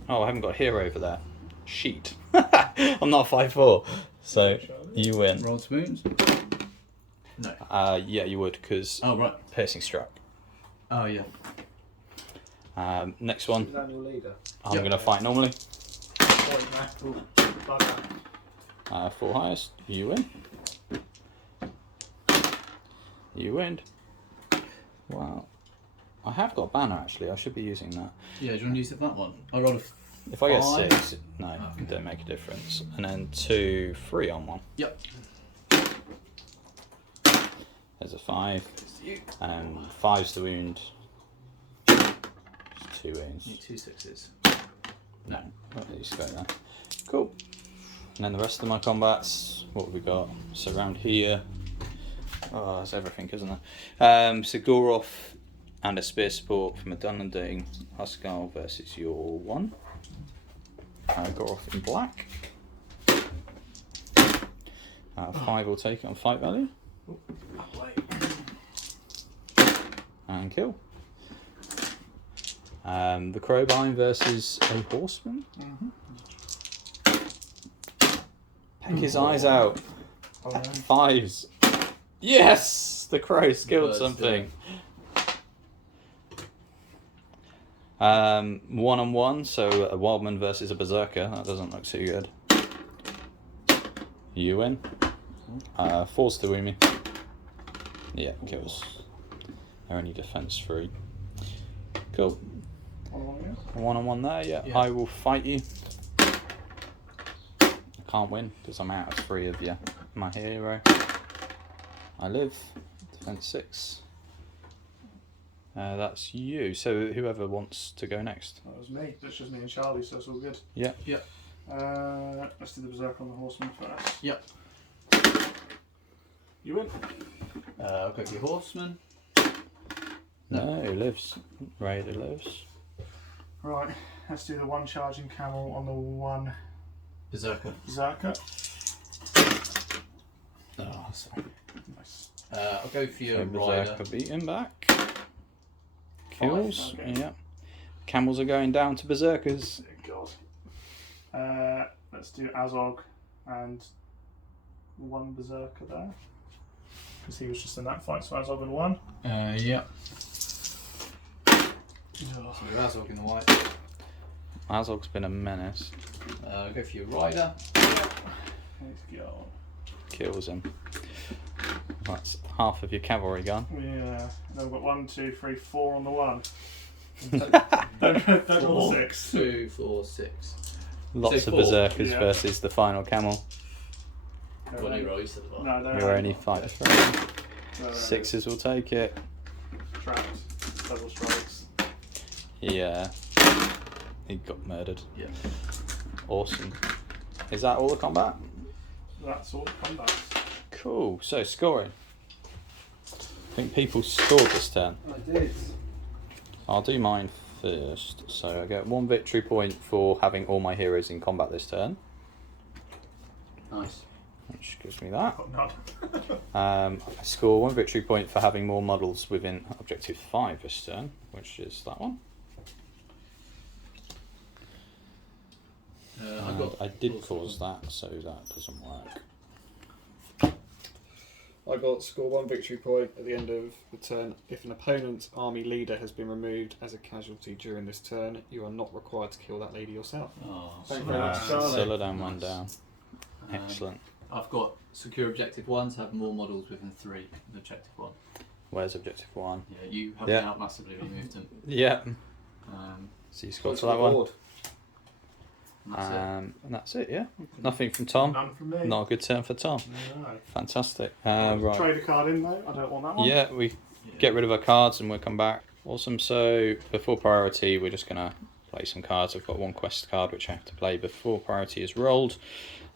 Oh, I haven't got a hero over there. Sheet. I'm not 5'4", so you win. Roll to wounds? No. Yeah, you would because Oh, right. piercing strike. Oh, yeah. Next one. Is that your leader? I'm gonna fight normally. Bugger. Full highest. You win. You win. Wow. I have got a banner actually. I should be using that. Yeah, do you want to use it for that one? I rolled a If I get 5. 6, no, it don't make a difference. And then 2, 3 on one. Yep. There's a 5. And 5's the wound. It's 2 wounds. Need 2 6s. No, at least go there. Cool. And then the rest of my combats, what have we got? So around here, oh, that's everything, isn't it? So Goroth and a spear support from a Dunland Huskar versus your one. Goroth in black. 5 will take it on fight value. And kill. The Crowbine versus a Horseman. Peck his eyes out. 5s. Yes! The crow skilled Birds something. 1-on-1, so a Wildman versus a Berserker. That doesn't look too good. You win. 4's to wound me. Yeah, kills. They're only defense 3. Cool. 1-on-1 there, yeah. Yeah. I will fight you. I can't win because I'm out of 3 of you. My hero. I live. Defense 6. That's you. So whoever wants to go next. That was me. That's just me and Charlie, so it's all good. Yeah. Yep. Let's do the Berserker on the Horseman first. Yep. You win. I'll go for your Horseman. No, who lives? Raider lives. Right, let's do the 1 charging camel on the 1 Berserker. Berserker. Oh, sorry. Nice. I'll go for your So Rider. Berserker beaten back. Kills. Okay. Yeah. Camels are going down to Berserkers. God. Let's do Azog and 1 Berserker there. Because he was just in that fight, so Azog and 1. Yep. So your Azog in the white. Azog's been a menace. I'll go for your Rider. Let's go. Kills him. That's half of your cavalry gone. Yeah. Then we've got 1, 2, 3, 4 on the 1. Don't roll 6. 2, 4, 6. Lots So of 4. Berserkers Yeah. versus the final camel. What do you roll? You said as well. No, they're You're only fighting 3. 6s will take it. Trapped. Double strikes. Yeah. He got murdered. Yeah. Awesome. Is that all the combat? That's all the combats. Cool. So scoring. I think people scored this turn. I did. I'll do mine first. So I get 1 victory point for having all my heroes in combat this turn, Nice. which gives me that. Got none. I score 1 victory point for having more models within objective 5 this turn, which is that one. I did cause that, so that doesn't work. I got score 1 victory point at the end of the turn. If an opponent's army leader has been removed as a casualty during this turn, you are not required to kill that lady yourself. Oh, Thank you very much, Charlie. Solodan went down. Excellent. I've got secure objective 1 to have more models within 3 than objective 1. Where's objective 1? Yeah, you helped me out massively when you moved them. Yeah. So you scored for that one. Board. And that's it. And that's it, yeah. Nothing from Tom. None from me. Not a good turn for Tom. No. Fantastic. Right. Trade a card in though. I don't want that one. Yeah, we get rid of our cards and we'll come back. Awesome. So before priority, we're just going to play some cards. I've got 1 quest card which I have to play before priority is rolled.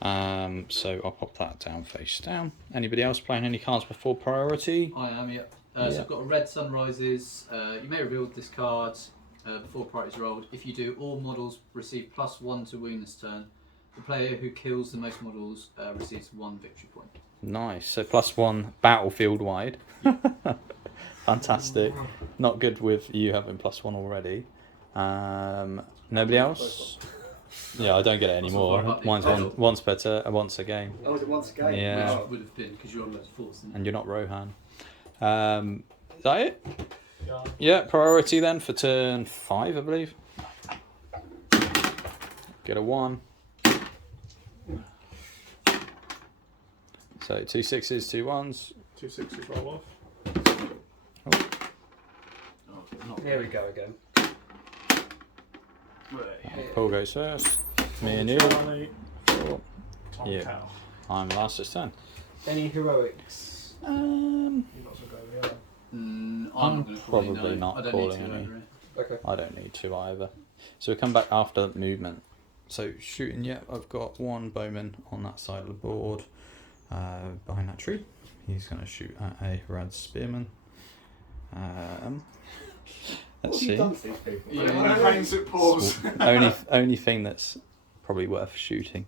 So I'll pop that down face down. Anybody else playing any cards before priority? I am, yep. So I've got a red sunrises. You may reveal this card before priority is rolled. If you do, all models receive +1 to wound this turn. The player who kills the most models receives 1 victory point. Nice. So +1 battlefield wide. Fantastic. Not good with you having +1 already. Nobody else? Yeah, I don't get it anymore. Mine's once a game. Oh, is it once a game? Yeah. Which would have been because you're on those 4s. And you're not Rohan. Is that it? Yeah. Yeah, priority then for turn 5, I believe. Get a 1. So 2 6s, 2 1s. 2 6s roll off. Here we go again. Paul goes first. Me and you. Charlie, Four. Tom Yeah. Cow. I'm last this turn. Any heroics? You're not so good, yeah. I'm I'm not gonna call it, probably no. not I don't calling need to any. over it. Okay. I don't need to either. So we come back after movement. So shooting, yeah, I've got 1 bowman on that side of the board, behind that tree. He's going to shoot at a Harad spearman. Let's see. Done to these people? only thing that's probably worth shooting.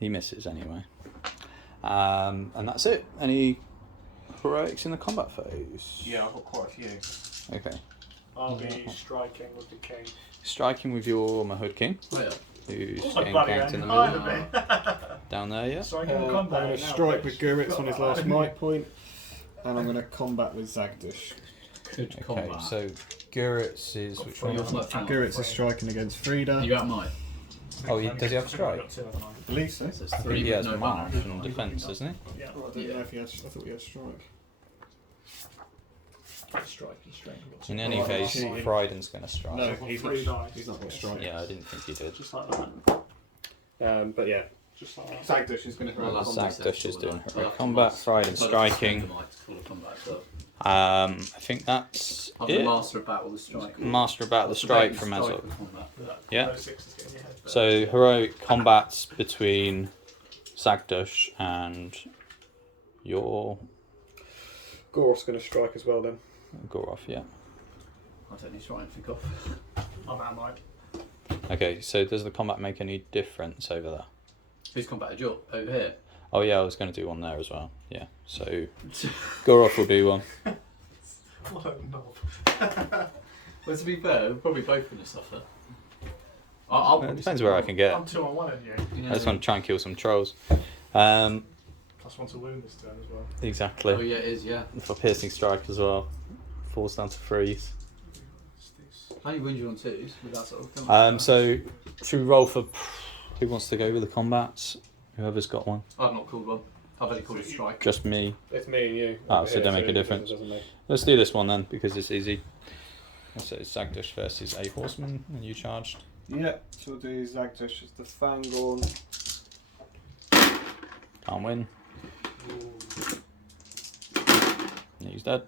He misses anyway. And that's it. Any heroics in the combat phase? Yeah, I've got quite a few. Okay. I'll be striking with the king. Striking with your Mahud King, Oh, yeah. who's Oh, getting bloody ganked in the hell. middle. Down there, yeah. Striking I'm with going combat. to now, strike bitch. with Guritz on his last God. might point, and I'm going to combat with Zagdish. Good Okay, combat. so Guritz is which Well, one? you're not fan. Guritz is striking against Frida. You out might. Oh, does he have a strike? I've got 2 haven't I? I believe so. So it's I 3 think he has with no march banner. and defence, doesn't he? Yeah. I don't know if he had. I thought he had strike. Strike and strength. In any Right, case, right. Fryden's going to strike. No, got he's 3 not. dice. He's not got strike. Yeah, I didn't think he did. Just like that. But yeah, Just like that. Zagdish is going to Well, heroic that's combat. Zagdish is doing I'll heroic have to combat, master- Fryden I'll have to striking. spend the might to call a combat, but I think that's I'm the it. master of battle, the strike. Master about the strike from Strike Azog. with combat. Yeah. Those 6s get in your head, but- So heroic combats between Zagdish and your Goros going to strike as well then. Goroth, yeah. I don't need to try and think off. I'm out, Mike. Okay, so does the combat make any difference over there? Who's combated your over here? Oh yeah, I was going to do one there as well. Yeah, so Goroth will do one. What a knob. Well, to be fair, we're probably both going to suffer. It depends where I can get. I'm 2 on 1 in you. I just want to try and kill some trolls. Um, +1 to wound this turn as well. exactly. Oh yeah, it is. Yeah. For piercing strike as well. Falls down to 3s. How do you wound you on 2s with that sort of combat? So should we roll for who wants to go with the combats? Whoever's got one. I've not called one. I've only called a strike. Just me. It's me and you. Ah, so don't make a difference. Let's do this one then because it's easy. So it's Zagdish versus a horseman and you charged. Yeah, so we'll do Zagdish as the Fangorn. Can't win. He's dead.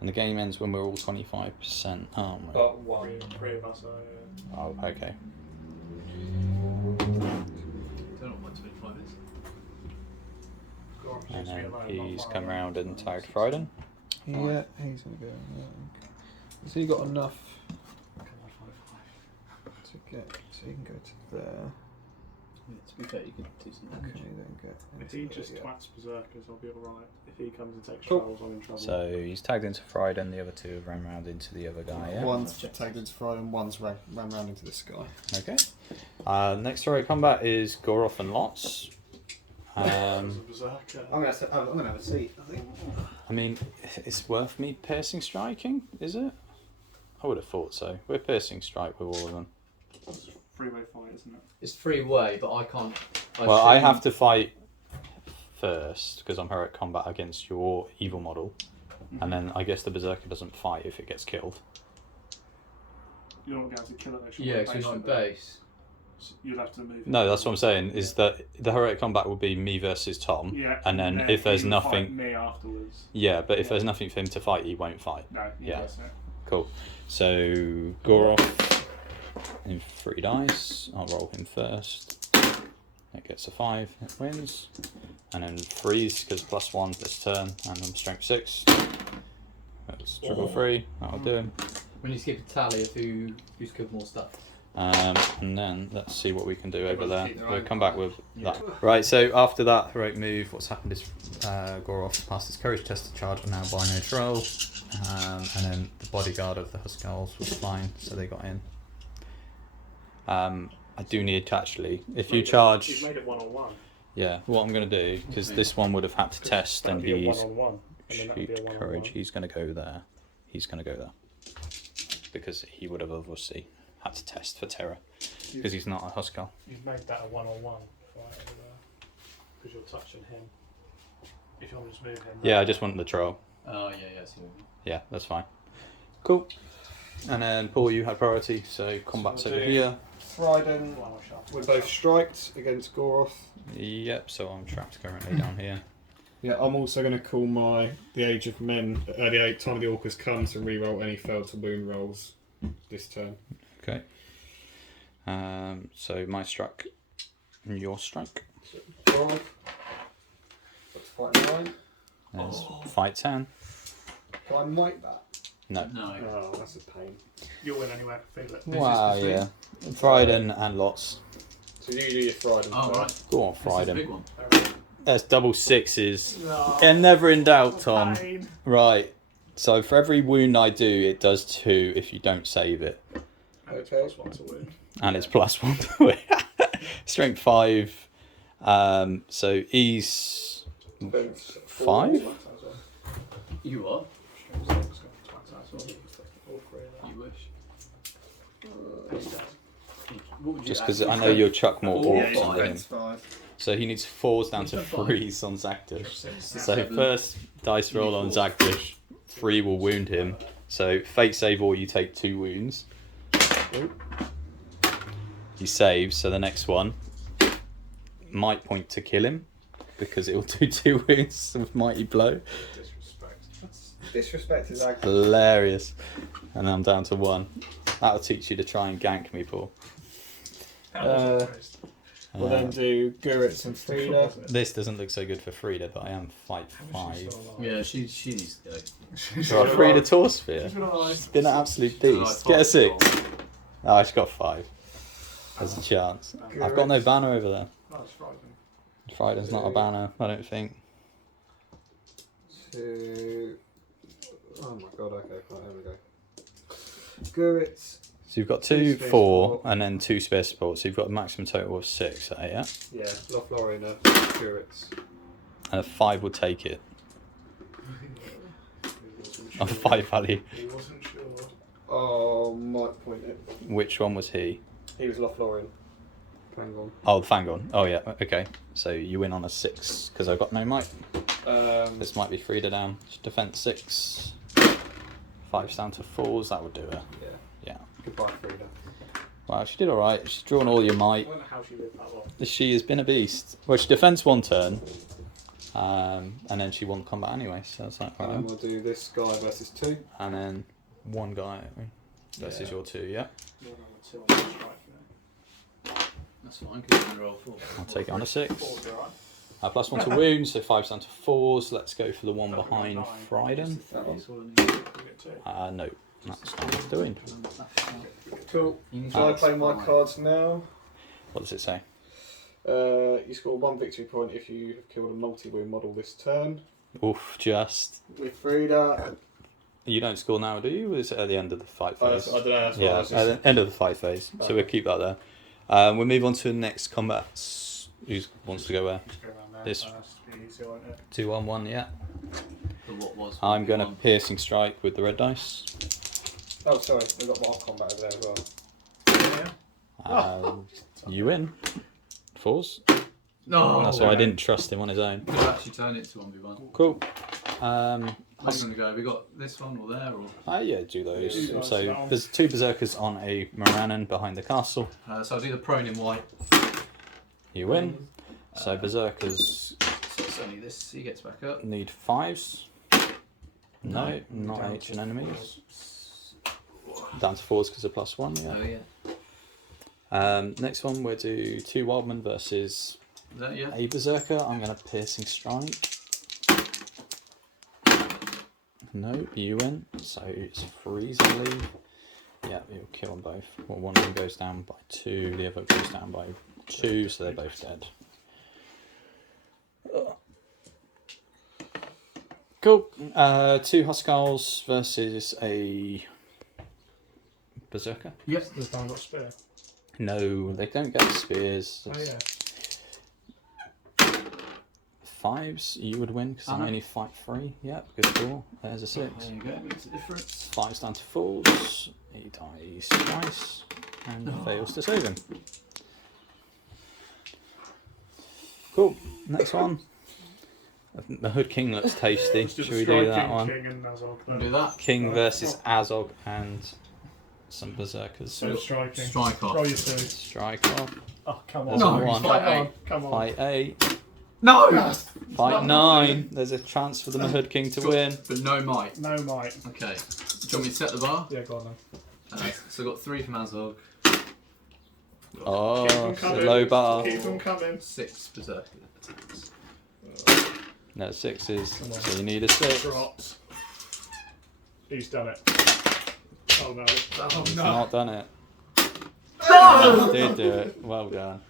And the game ends when we're all 25%. Oh my. Got 1. 3 of us are. Oh, okay. Don't know what 25 is. Gosh, And it's then me alone, he's not come mine. round and tagged Fryden. Yeah, he's going to go. So he got enough to get. So he can go to there. Yeah, to be fair, you could do some damage. Okay, then get. If he just twats berserkers, I'll be alright. If he comes and takes Cool. trolls, I'm in trouble. So he's tagged into Fryden, the other two have ran round into the other guy, yeah? One's tagged into Friday and one's ran round into this guy. Okay. Next heroic combat is Goroth and Lots. As a berserker. I'm gonna have a seat, I think. I mean, it's worth me piercing striking, is it? I would have thought so. We're piercing strike with all of them. It's a 3-way fight, isn't it? It's 3-way, but I can't. Well, I have to fight first because I'm heroic combat against your evil model, and then I guess the berserker doesn't fight if it gets killed. You're not going to kill it, though. Yeah, because it's on base. You'll have to move. No, that's what I'm saying. Is that the heroic combat will be me versus Tom, Yeah. and then if there's he will fight nothing, me afterwards. yeah, but if there's nothing for him to fight, he won't fight. No. Yeah. That's it. Cool. So Goroth in 3 dice. I'll roll him first. It gets a 5. It wins. And then freeze because +1 this turn, and I'm strength 6. That's triple 3. That'll do him. We need to keep a tally of who's killed more stuff. And then let's see what we can do over there. keep their We'll own come back with that. Right, so after that heroic move, what's happened is Goroth passed his courage test to charge now by no troll. And then the bodyguard of the Huskarls was fine, so they got in. I do need to actually, if you charge... You've made it 1-on-1. Yeah, what I'm going to do, because this one would have had to test, and That'd be a he's 1-on-1. And then that'd be a shoot 1-on-1. courage. He's going to go there. He's going to go there because he would have obviously had to test for terror because he's not a Huskar. You've made that a 1-on-1 because you're touching him. If you want to just move him. Yeah, I just want the troll. Oh, yeah, yeah. I see what you mean. Yeah, that's fine. Cool. And then Paul, you had priority, so combat's So over we'll do- here. Thryden, we're both striked against Goroth. Yep. So I'm trapped currently down here. Yeah, I'm also going to call the Age of Men. The time of the Orcus comes and reroll any failed to wound rolls this turn. Okay. So my strike and your strike. 12. That's fight 9. There's fight 10. Can I might that? No. No. Oh, that's a pain. You'll win anyway. I feel it. Wow, yeah. Thryden and lots. So you do your Thryden. Oh, first. right. Go on, This is a Thryden. big one. That's double sixes. No. And never in doubt, Tom. Pain. Right. So for every wound I do, it does 2 if you don't save it. And it's Okay. +1 to win. And it's +1 to win. Strength 5. So ease Defense 5? You are? You wish. What would you Just add? because I know you'll chuck more Oh, orcs yeah, onto him. Defense 5. So he needs 4s down to He's done 3s on Zakdush. So Seven. first dice roll on Zakdush, 3 will wound him. So fate save or you take 2 wounds. He saves, so the next one might point to kill him because it will do 2 wounds with mighty blow. Disrespect is like. Hilarious. And I'm down to 1. That'll teach you to try and gank me, Paul. We'll then do Guritz and Frida. This doesn't look so good for Frida, but I am fight 5. Yeah, she needs to go. So Frida Torsphere. It's been an absolute beast. Get a 6. Oh, she's got 5. There's a chance. I've got no banner over there. Fryden's not a banner, I don't think. Oh my god, okay, right, there we go. Guritz. So you've got 2, Two space 4, support. and then 2 spare supports. So you've got a maximum total of 6, yeah? Yeah, Lothlorien, Guritz. And a 5 would take it. A 5 value. He wasn't sure. Oh, might point it. Which one was he? He was Lothlorien. Hang on. Oh, the Fangon. Oh, yeah, okay. So you win on a 6, because I've got no might. This might be Frida down. Defense 6. 5's down to 4s, that would do it. Yeah. Yeah. Goodbye, Frida. Wow, she did alright. She's drawn all your I might. wonder how she lived that long. She has been a beast. Well, she defends 1 turn. And then she won combat anyway, so that's like And then alright. we'll do this guy versus 2. And then 1 guy versus your 2, yeah? You're on a 2 on the strike, you know. That's fine, because you can roll 4. I'll take it on a 6. Four's alright. +1 to wounds, so 5's down to 4s. Let's go for the one behind Fryden. No, that's not what it's doing. Cool. Shall I play my cards now? What does it say? You score 1 victory point if you have killed a multi-wound model this turn. Oof, just. With Frida. You don't score now, do you? Or is it at the end of the fight phase? I don't know. That's what I Yeah, was at just... the end of the fight phase. So Okay. we'll keep that there. We'll move on to the next combat. Who wants to go where? Just go around there This- first. Be easier, won't it? 2 on 1, yeah. But what was I'm going to 1? piercing strike with the red dice. Oh, sorry. We've got Mortal Kombat over there as well. Yeah. You win. 4s. No! That's why I didn't trust him on his own. Could have actually turn it to 1v1. Cool. I'm going to go. We got this one or there or. Yeah, do those. Yeah, So that one. there's 2 berserkers on a Morannon behind the castle. So I'll do the prone in white. You win. So berserkers So it's only this. He gets back up. need 5s. No, not ancient enemies. Down to 4s because of +1, yeah. Oh yeah. Next one we'll do 2 wildmen versus Is that yeah? a berserker. I'm going to piercing strike. No, you win. So it's freeze, I believe. Yeah, you'll kill them both. Well, one of them goes down by 2, the other goes down by 2, so they're both dead. Cool. 2 Huskals versus a Berserker. Yep. There's down got spear. No, they don't get spears. Oh yeah. 5s, you would win because I Uh-huh. only fight 3. Yep, good call. There's a 6. There you go. Makes a difference. 5's down to falls. He dies twice and fails to save him. Cool. Next one. I think the Hood King looks tasty. Let's Should the we do that striking one? King and Azog We'll then. do that. King versus Azog and some Berserkers. So striking. Strike off. Roll your 2. Strike off. Oh, come There's on. a 1. Fight Come on. eight. Come on. Fight 8. No! Fight 9. There's a chance for the Hood King to win. But no might. No might. Okay. Do you want me to set the bar? Yeah, go on then. So I've got 3 from Azog. Oh, Keep them it's a coming. low bar. Keep them coming. 6 Berserker attacks. No, 6s. Come on. So you need a 6. Dropped. Who's done it? Oh no. Oh He's no. not done it. No! Did do it. Well done.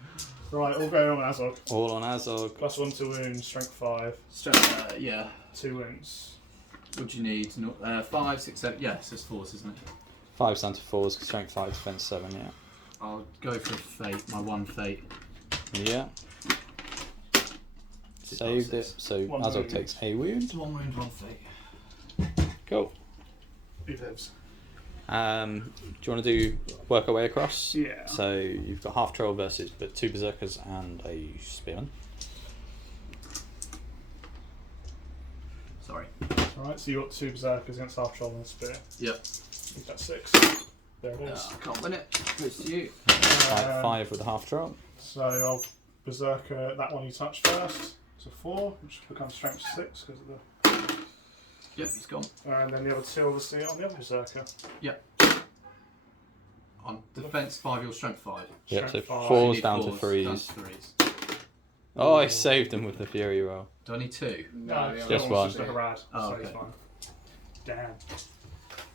Right, all going on Azog. All on Azog. +1 to wound, strength 5. Yeah. 2 wounds. What do you need? 5, 6, 7. Yeah, it's just 4s, isn't it? 5's down to 4s. Strength 5, defense 7. Yeah. I'll go for fate. My 1 fate. Yeah. Saved it. So One Azog wound. takes a wound. 1 wound, 1 fate. Cool. He lives. Do you want to do work our way across? Yeah. So you've got half troll versus but 2 berserkers and a spearman. Sorry. Alright, so you got 2 berserkers against half troll and a spear. Yep. I think that's 6. There it is. I can't win it. Goes to you. Fight 5 with a half troll. So I'll berserker that one you touched first. So 4, which becomes strength 6 because of the. Yep, he's gone. And then the other 2 obviously on the other berserker. On defense 5, your strength 5. Yep. So Strength 5. 4's You down need to 3s. Down to 3s. Oh, I saved him with the fury roll. Do I need 2? No, the the other Just other one's one's one. just a Harad. Oh, So it's okay. fine. Damn.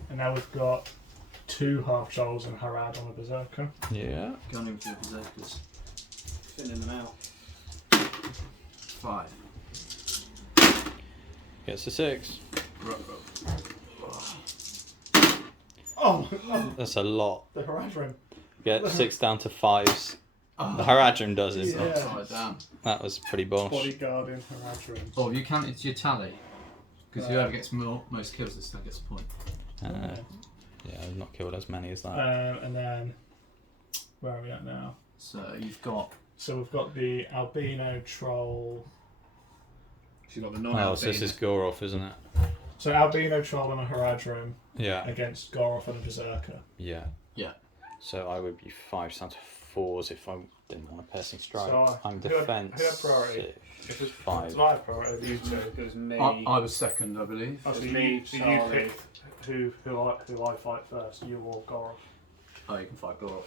And now we've got 2 half trolls and Harad on a berserker. Yeah. Going in with your berserkers. Thinning them out. 5. Gets a 6. Oh, That's a lot. the Haradrim. Get 6 down to 5s. Oh, The Haradrim does it. Yeah. upside down. That was pretty bosh. Bodyguarding Haradrim. Oh, have you counted your tally? Because whoever gets most kills this time gets a point. Yeah, I've not killed as many as that. And then, where are we at now? So you've got So we've got the albino troll. She's got the Oh, non-albino. so this is Goroth, isn't it? So albino troll and a Haradrim Yeah. against Goroth and a berserker. Yeah. Yeah. So I would be 5 down to 4s if I didn't want a piercing strike. So, I'm who had- defense. who had priority? 6. If it's 5. I have priority over you two. It was me. I was second, I believe. Oh, so It's you, me, so you Charlie. pick who I fight first, you or Goroth. Oh, you can fight Goroth.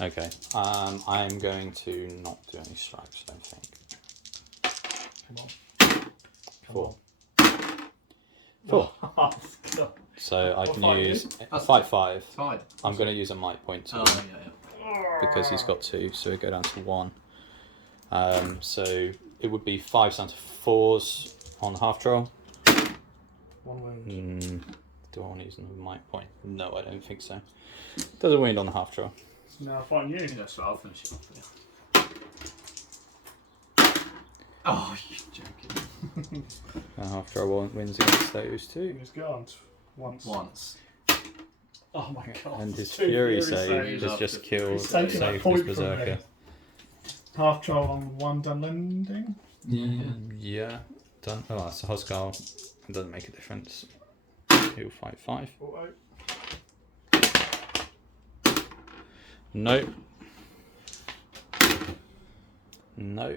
Okay. I'm going to not do any strikes, I don't think. Come on. 4. Four. 4. Oh, God. So I What can fight use That's 5. Tied. I'm going to use a might point to Oh, win yeah. because he's got 2, so we go down to 1. So it would be 5 down to 4s on half troll. 1 wound. Do I want to use another might point? No, I don't think so. Does a wound on the half troll. Now fighting you. Yeah, so I'll finish it off for you. Oh, you're joking. Half troll wins against those 2. He's gone once. Once. Oh my God. And his Two fury saves. save is just killed, He's taking that saved point his from me. berserker. Half troll on 1 Dunlanding. Yeah. Done. Oh, that's a Huskal. It doesn't make a difference. He'll fight 5. Auto. No. No.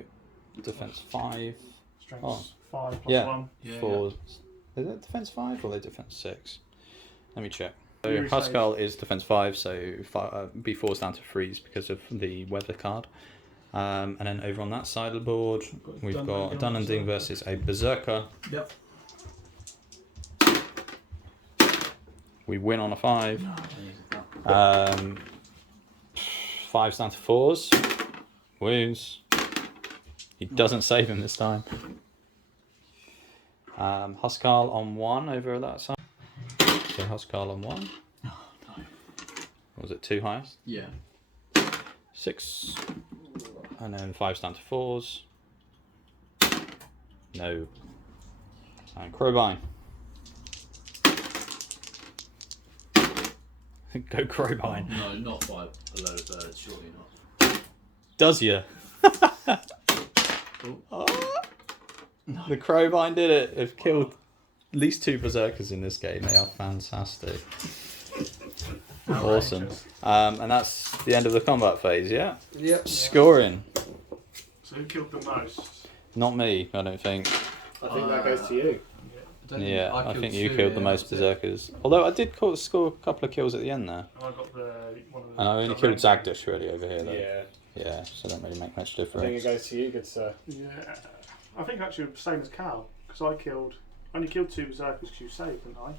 Defense 5. Strength Oh. 5 plus Yeah. 1. Yeah, 4. Is it defense 5 or they defense 6? Let me check. So Fury Huskal is defense 5, so B4's down to 3s because of the weather card. And then over on that side of the board, we've got a Dunlanding versus a Berserker. Yep. We win on a 5. Oh, Jesus. 5s down to 4s. Wounds. He doesn't save him this time. Huskal on 1 over that side. So Huskal on 1. Was it 2 highest? Yeah. 6. And then 5s down to 4s. No. And Crowbine. Go Crowbine. No, not by a load of birds, surely not. Does ya? Oh. No. The Crowbine did it. They've killed at least 2 berserkers in this game. They are fantastic. Awesome. And that's the end of the combat phase, yeah? Yep. Scoring. So who killed the most? Not me, I don't think. I think that goes to you. Yeah, I think you two, killed the yeah, most that's it. berserkers. Although I did score a couple of kills at the end there. And I got one of the. And I only killed Zagdish really over here though. Yeah. Yeah, so that really make much I think it difference. goes to you, good sir. Yeah. I think actually the same as Cal, because I only killed 2 berserkers because you saved, didn't I?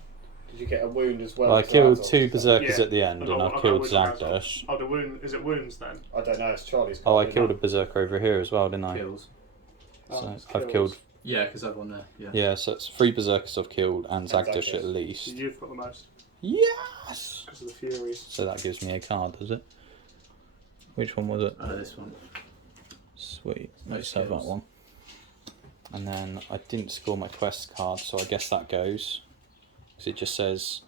Did you get a wound as well? Well, I as killed Azogs? 2 berserkers Yeah. at the end I and I got killed wounds on Zagdish. Oh, the wound. Is it wounds then? I don't know, it's Charlie's. Oh, I card, killed a isn't berserker over here as well, didn't I? Kills. Oh, So it's I've kills. killed. Yeah, because I've one there. Yeah. Yeah, so it's 3 berserkers I've killed and Zagdish Zagdish. at least. You've got the most Yes! because of the Furies. So that gives me a card, does it? Which one was it? This one. Sweet. No Let's have that skills. one. And then I didn't score my quest card, so I guess that goes. Because it just says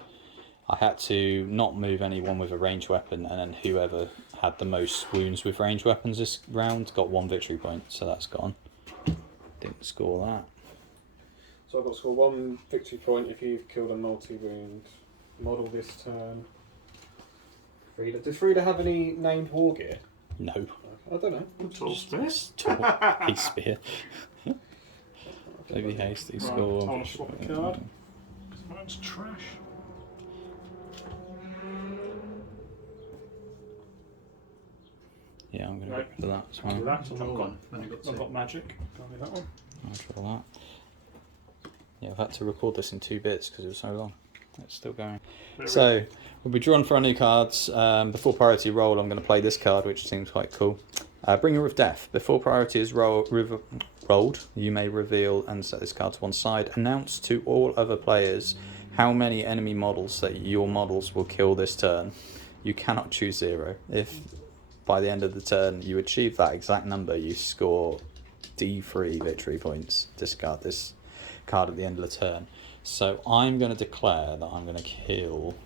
I had to not move anyone with a ranged weapon, and then whoever had the most wounds with ranged weapons this round got 1 victory point, so that's gone. Didn't score that. So I've got to score 1 victory point if you've killed a multi-wound model this turn. Frida. Does Frida have any named war gear? No. I don't know. Tall Smith. He's spear. Maybe hasty Right, score. I want to swap a card. Mine's trash. Yeah, I'm going to Right. get rid of that as I'll do well. that. So Draw I've one when you got got two. magic. Can't do that one. I'll draw that. Yeah, I've had to record this in 2 bits because it was so long. It's still going. There So, we'll be drawn for our new cards. Before priority roll, I'm going to play this card, which seems quite cool. Bringer of Death. Before priority is rolled, you may reveal and set this card to one side. Announce to all other players how many enemy models that your models will kill this turn. You cannot choose 0. If by the end of the turn you achieve that exact number, you score D3 victory points. Discard this card at the end of the turn. So I'm going to declare that I'm going to kill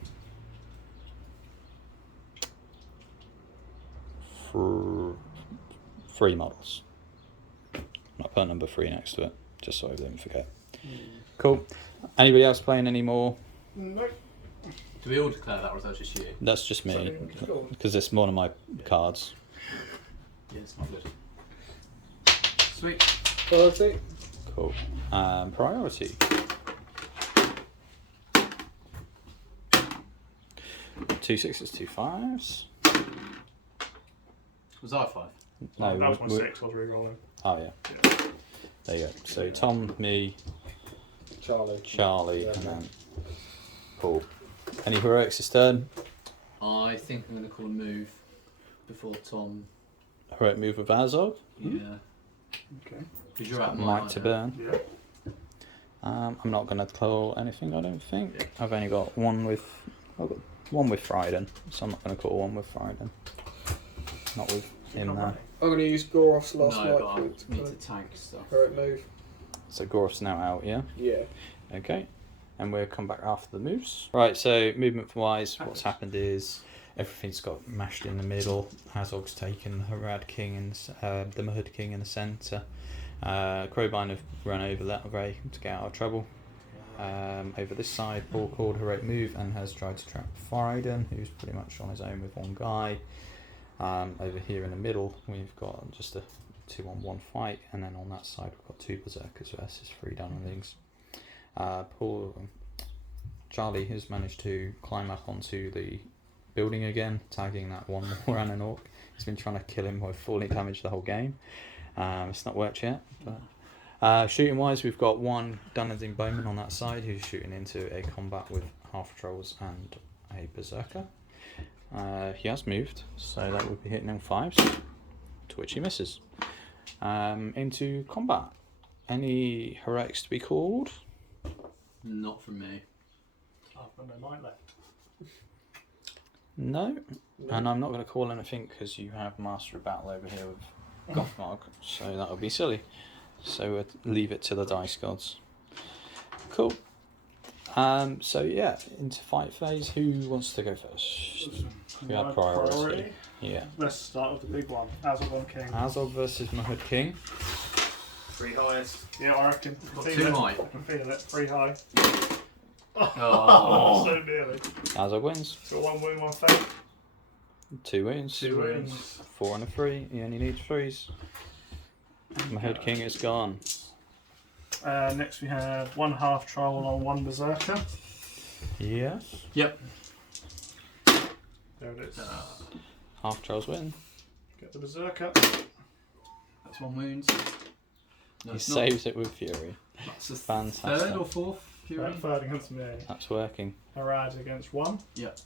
3 models. I'll put number 3 next to it, just so I don't forget. Cool. Anybody else playing any more? No. Do we all declare that, or is that just you? That's just me, because it's one of my cards. Yeah, it's not good. Sweet. Priority. Cool. Priority. Two 6s, 2 5s. Was I 5? No, that was my we- 6. I was re-rolling. Oh yeah. There you go. So Tom, me, Charlie, Yeah. and then Paul. Any heroics this turn? I think I'm going to call a move before Tom. Heroic move with Azog. Yeah. Okay. Because you're at Might to burn. Yeah. I'm not going to call anything, I don't think. Yeah. I've only got one with... I've got one with Fryden, so I'm not going to call one with Fryden. Not with him there. I'm going to use Goroth's last No, light but I point to need kind to of tank stuff. heroic move. So Goroth's now out, yeah? Yeah. Okay. And we'll come back after the moves. Right, so movement-wise, what's happened is everything's got mashed in the middle. Azog's taken the Harad King and the Mahud King in the centre. Crowbine have run over that way to get out of trouble. Over this side, Paul called heroic move and has tried to trap Fryden, who's pretty much on his own with one guy. Over here in the middle, we've got just a 2-on-1 fight, and then on that side we've got 2 berserkers versus 3 Dunlings. Charlie has managed to climb up onto the building again, tagging that one more Anork. He's been trying to kill him with falling damage the whole game. It's not worked yet. But shooting wise, we've got 1 Dunland bowman on that side who's shooting into a combat with half trolls and a berserker. He has moved, so that would be hitting on 5s, to which he misses. Into combat. Any heretics to be called? Not from me. I've got no might left. No. And I'm not going to call anything because you have Master of Battle over here with Gothmog, so that would be silly. So we'll leave it to the dice gods. Cool. So yeah, into fight phase. Who wants to go first? We have My priority. Yeah. Let's start with the big one. Azog on King. Azog versus Mahud King. 3 highest. Yeah, I reckon. Got Feel 2 it. high. I can feel it. 3 high. Oh. So nearly. Azog wins. Got 1 wound, 1 fate. 2 wins. 2 wins. 4 and a 3. He only needs 3s. Mahud King is gone. Next we have 1 half troll on 1 berserker. Yes. Yep. There it is. Half Charles win. Get the berserker. That's 1 wound. No, He it's not. saves it with Fury. That's a Fantastic. 3rd or 4th Fury. Third against me. That's working. Harad against 1. Yep.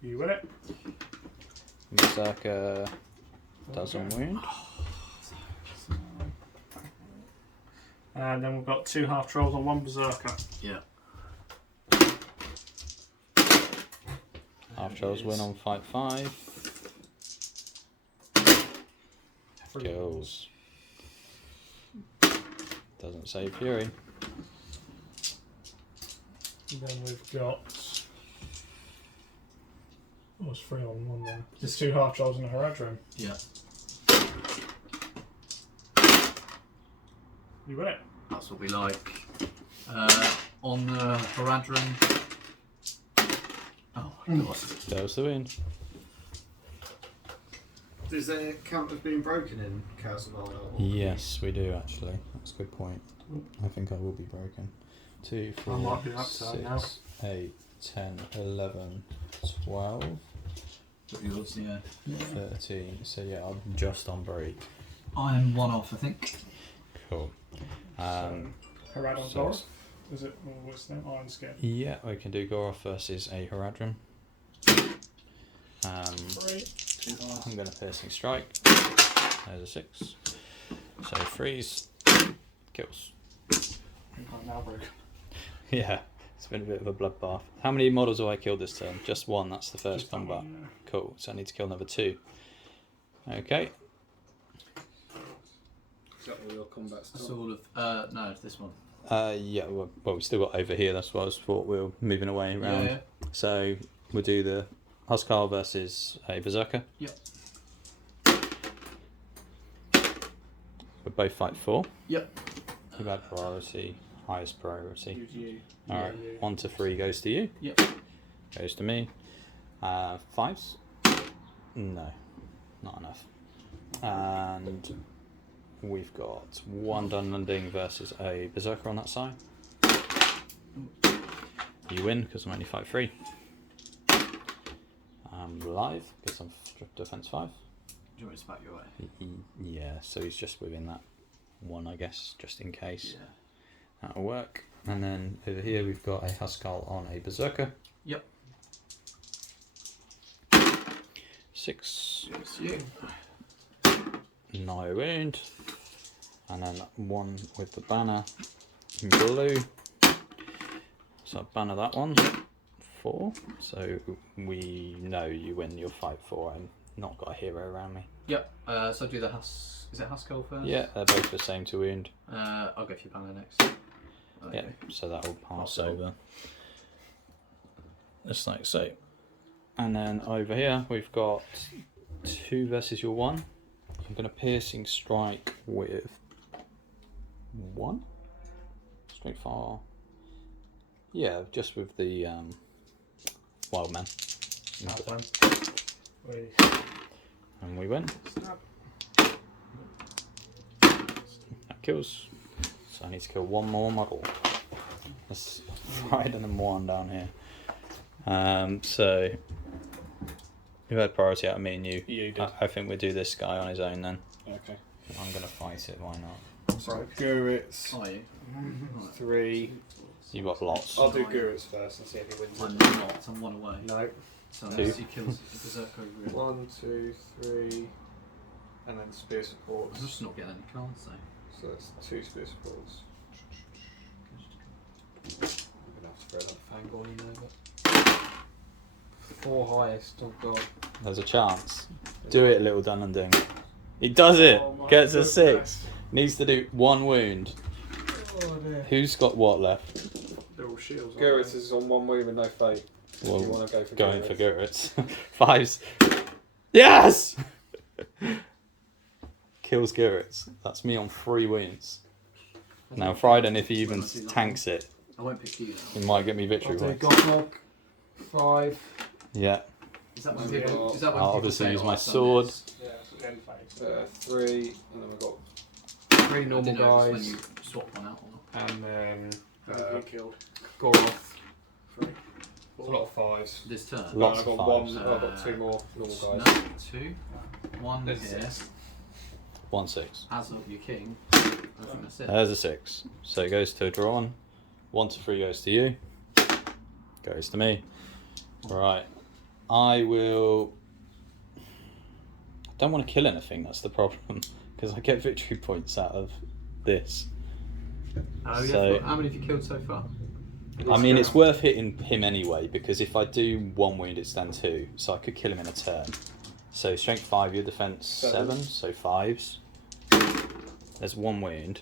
You win it. Berserker doesn't wound. And then we've got 2 half trolls on 1 berserker. Yeah. Half Charles win on fight 5. Kills. Doesn't save Fury. And then we've got. Oh, it's 3 on 1 there. There's 2 half trolls in a Haradrim. Yeah. You win it. That's what we like. On the Haradrim. Oh my god. There's the win. Does there count as being broken in Chaos of Arda? Yes, we do actually. That's a good point. I think I will be broken. 2, 4, might be that turn now. 6, 8, 10, 11, 12, But yours, yeah. 13. So yeah, I'm just on break. I'm 1 off, I think. Cool. Harad on so- Taurus. Is it? What's the name? Iron Skin. Yeah, we can do Goroth versus a Haradrim. 3. I'm going to Piercing Strike. There's a 6. So freeze. Kills. I'm now broken. Yeah, it's been a bit of a bloodbath. How many models have I killed this turn? Just 1, that's the first Just that combat. one, Cool, so I need to kill another 2. Okay. Is that all your combat's That's done? all of. No, it's this one. Yeah, well, we've still got over here, that's why I thought we were moving away around. Yeah. So we'll do the Huskar versus a Berserker. Yep. We both fight 4. Yep. You've had priority, highest priority. You. Alright, you. 1 to 3 goes to you. Yep. Goes to me. 5s? No, not enough. And we've got 1 Dunlanding versus a Berserker on that side. You win because I'm only fight 3. I'm live because I'm defense 5. Do you want me to back your way? Yeah, so he's just within that 1, I guess, just in case. Yeah. That'll work. And then over here we've got a Huskal on a Berserker. Yep. 6. It's you. No wound. And then 1 with the banner in blue. So I banner that one. 4. So we know you win your fight 4. I've not got a hero around me. Yep. So do the Is it Haskell first? Yeah, they're both the same to wound. I'll go for your banner next. Okay. Yeah, so that will pass Awesome. over. Just like so. And then over here we've got 2 versus your 1. I'm going to Piercing Strike with 1. Straight far. Yeah, just with the Wild Man. And we win. That kills. So I need to kill 1 more model. There's right and then 1 down here. So you've had priority out of me and you. You did. I think we'll do this guy on his own then. Okay. I'm gonna fight it, why not? Right, Guritz, Are you? 3. You've got lots. I'll do Guritz first and see if he wins I'm it. not. I'm 1 away. No. So unless he kills the Berserker over here. 1, 2, 3, and then spear I'm supports. just not getting any cards though. So that's 2 spear supports. I'm gonna have to throw that Fangorn in there, but 4 highest. Oh god. There's a chance. Do it, little Dunland. He does it. Oh my Gets a goodness. 6. Needs to do 1 wound. Oh dear. Who's got what left? They're all shields. Gurus is on 1 wound with no fate. Well, if you want to go for Going Gurus. for Gurits. 5s. Yes! Kills Gurits. That's me on 3 wounds. Now, Friday, if he even tanks it, I won't pick you now. he might get me I'll victory do points. Gothmog. 5. Yeah. Is that when Yeah. people? Is that when I'll people obviously say, use "Oh, my I've done sword." this"? Yeah, that's what the end phase. 3, and then we've got 3 I normal didn't know if it's guys, when you swap one out or not. and then Who killed? Goroth. 3. It's a lot of 5s. This turn. Lots I've of got 5s. I've got 2 more normal No, guys. 2. 1 There's here. 6. 1 6. Azog, your king. I think that's it. There's a 6. So it goes to draw on. 1 to 3 goes to you. Goes to me. Right. I will. I don't want to kill anything, that's the problem. Because I get victory points out of this. Oh, So- yeah. How many have you killed so far? I mean, it's worth hitting him anyway, because if I do 1 wound, it's then 2. So I could kill him in a turn. So strength 5, your defense 7, so 5s. There's 1 wound.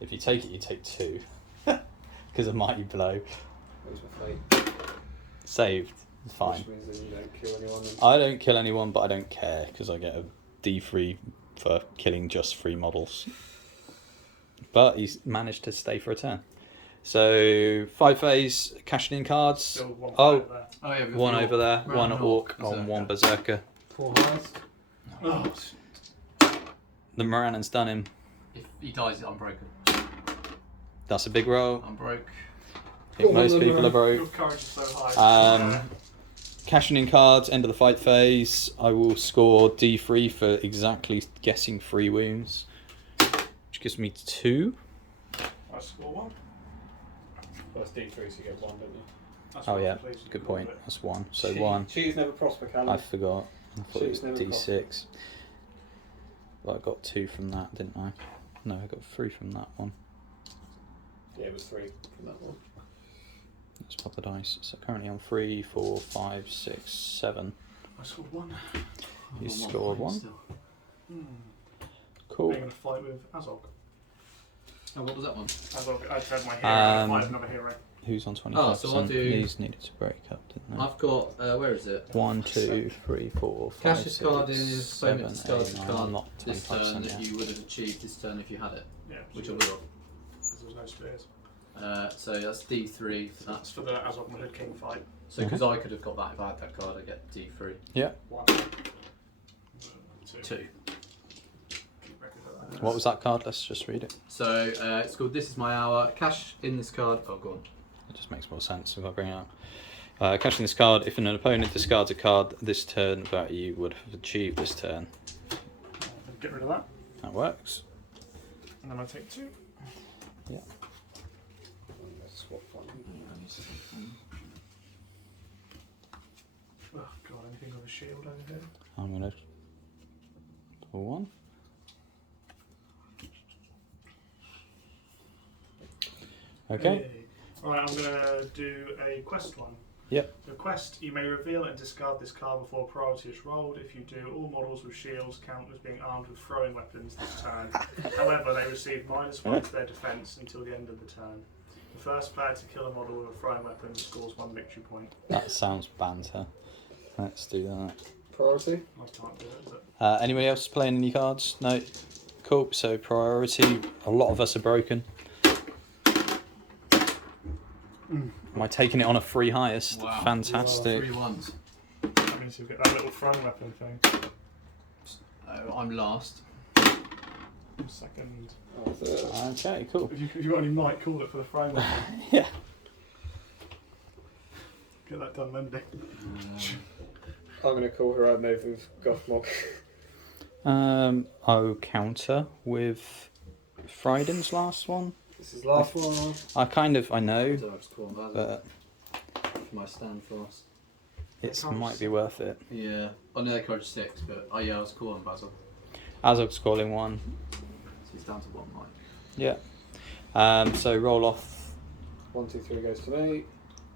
If you take it, you take 2. Because of Mighty Blow. Where's my fate? Saved. Fine. Which means that you don't kill anyone. And I don't kill anyone, but I don't care, because I get a D3 for killing just 3 models. But he's managed to stay for a turn. So, 5 phase, cashing in cards. Still 1 Oh, fight there. Oh, yeah. we've got 1 the over there, Round 1 Orc, Orc Berserker. on 1 Berserker. 4 highest. Oh, The Moranon's done him. If he dies, I'm broken. That's a big roll. I'm broke. I think most people are your broke. courage is so high. Cashing in cards, end of the fight phase. I will score D3 for exactly guessing 3 wounds, which gives me 2. I score 1. Well, it's D3, so you get 1, don't you? That's Oh what yeah, I'm pleased with good all point. of it. That's 1. So Cheat- 1. Cheaters never prosper, Callum. I forgot. I thought it was Cheats never D6. Well, I got 2 from that, didn't I? No, I got 3 from that one. Yeah, it was 3 from that one. Let's pop the dice. So currently on 3, 4, 5, 6, 7. I scored 1. You I'm on scored 1. still. Cool. I'm going to fight with Azog. Oh, what was that one? Azog, I had my hero, I Um, fight another hero. Who's on 25%? Oh, so I'll do- These needed to break up, didn't they? I've got, where is it? 1, 2, 3, 4, 5, Cash this 6, card in his 7, opponent's 8, discarded 9. card I'm not this turn 25% that yet. you would have achieved this turn if you had it, Yeah, which I would have. because there's no spears. So that's D3 for that. That's for the Azog Hood King fight. So because I could have got that if I had that card, I get D3. 1. 2. 2. Keep record of that. What was that card? Let's just read it. So it's called This Is My Hour. Cash in this card. Oh, go on. It just makes more sense if I bring it up. Cashing this card, if an opponent discards a card this turn that you would have achieved this turn. Get rid of that. That works. And then I take 2. Yeah. Let's swap 1. Oh god, anything with a shield over here? I'm going to pull 1. Okay. Hey. Alright, I'm going to do a quest one. Yep. The quest, you may reveal and discard this card before priority is rolled. If you do, all models with shields count as being armed with throwing weapons this turn. However, they receive -1 to their defense until the end of the turn. The first player to kill a model with a throwing weapon scores 1 victory point. That sounds banter. Let's do that. Priority? I can't do it, but Anybody else playing any cards? No? Cool. So priority. A lot of us are broken. Am I taking it on a free highest? Wow. Fantastic. 3 ones. that means you get that little throwing weapon thing. I'm last. Second. Oh, third. Okay, cool. If you only might call it for the throwing weapon. Yeah. Get that done, Mendy. I'm going to call Harad move with Gothmog. I'll counter with Fryden's last one. This is last one. I know, So I've scored that. but for my stand fast. It might be worth it. Yeah. I know they're courage 6, but I was cool on Basil. Azogs calling 1. So he's down to 1 mic. Yeah. So roll off, 1, 2, 3 goes to me.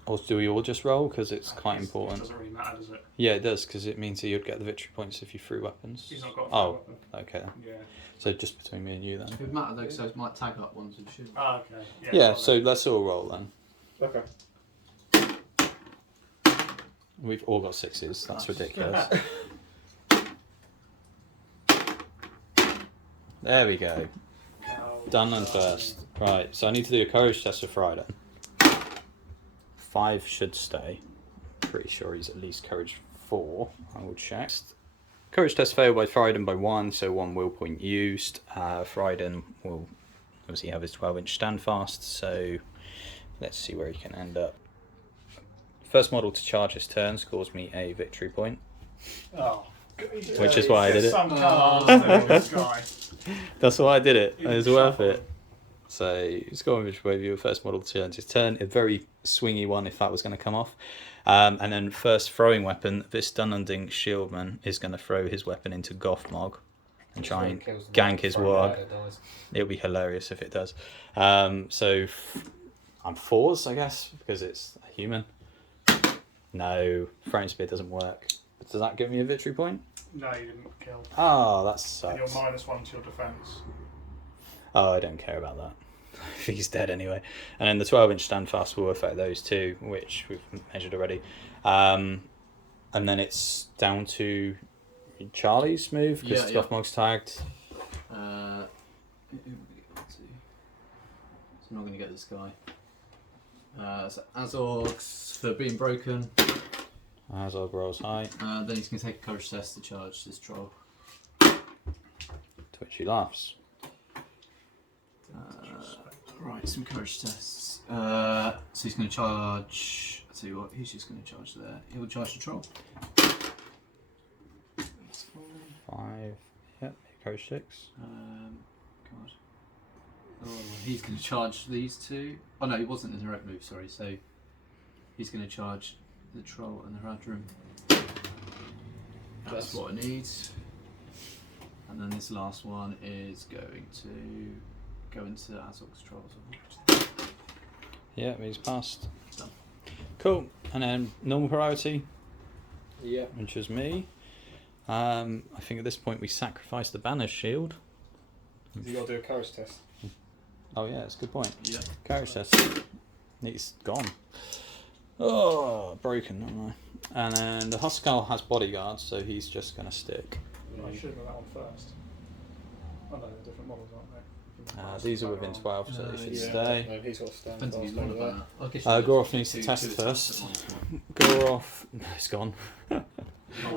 or do we all just roll? Because it's quite It important. doesn't really matter, does it? Yeah, it does, because it means that you'd get the victory points if you threw weapons. He's not got a Oh, weapon. okay. then. Yeah. So just between me and you then. It would matter though, because those might tag up ones and shit. Ah, okay. Yeah, so let's all roll then. Okay. We've all got 6s. That's ridiculous. There we go. Dunland first. Right, so I need to do a courage test for Friday. 5 should stay. Pretty sure he's at least courage 4. I will check. Courage test failed by Frieden by 1, so 1 will point used. Frieden will obviously have his 12-inch standfast, so let's see where he can end up. First model to charge his turn scores me a victory point. Oh. Which is why I did it. Some cards there, this guy. That's why I did it. It was worth it. So scoring victory point, your first model to charge his turn. A very swingy one if that was going to come off. And then first throwing weapon, this Dunlanding Shieldman is going to throw his weapon into Gothmog and try and gank his warg. It'll be hilarious if it does. So I'm 4s, I guess, because it's a human. No, throwing spear doesn't work. Does that give me a victory point? No, you didn't kill. Oh, that And sucks. you're -1 to your defence. Oh, I don't care about that. He's dead anyway. And then the 12-inch standfast will affect those two, which we've measured already. And then it's down to Charlie's move, because Yeah, Gothmog's tagged. Who are we going to get to? So I'm not going to get this guy. So Azogs for being broken. Azog rolls high, Then he's going to take a courage test to charge this troll. to which he laughs. Right, some courage tests. So he's going to charge. I'll tell you what, he's just going to charge there. He'll charge the troll. That's fine. 5, yep, courage 6. God. Oh, he's going to charge these two. Oh no, he wasn't in the red move, sorry. So he's going to charge the troll and the Harad room. That's what I need. And then this last one is going to go into Azog's trolls. Yeah, he's passed. Done. Cool. And then normal priority, Yeah. which was me. I think at this point we sacrifice the banner shield. You got to do a courage test. Oh yeah, that's a good point. Yeah. Courage test. He's gone. Oh, broken, aren't I? And then the Huskell has bodyguards, so he's just going to stick. I should have done that one first. Oh no, they're different models, aren't they? These are within 12, so they should Yeah. stay. No, he's got to stand Depends if he's fast on over the there. banner. I guess Goroth needs to test tests first. at once, right? Goroth, it's gone. Oh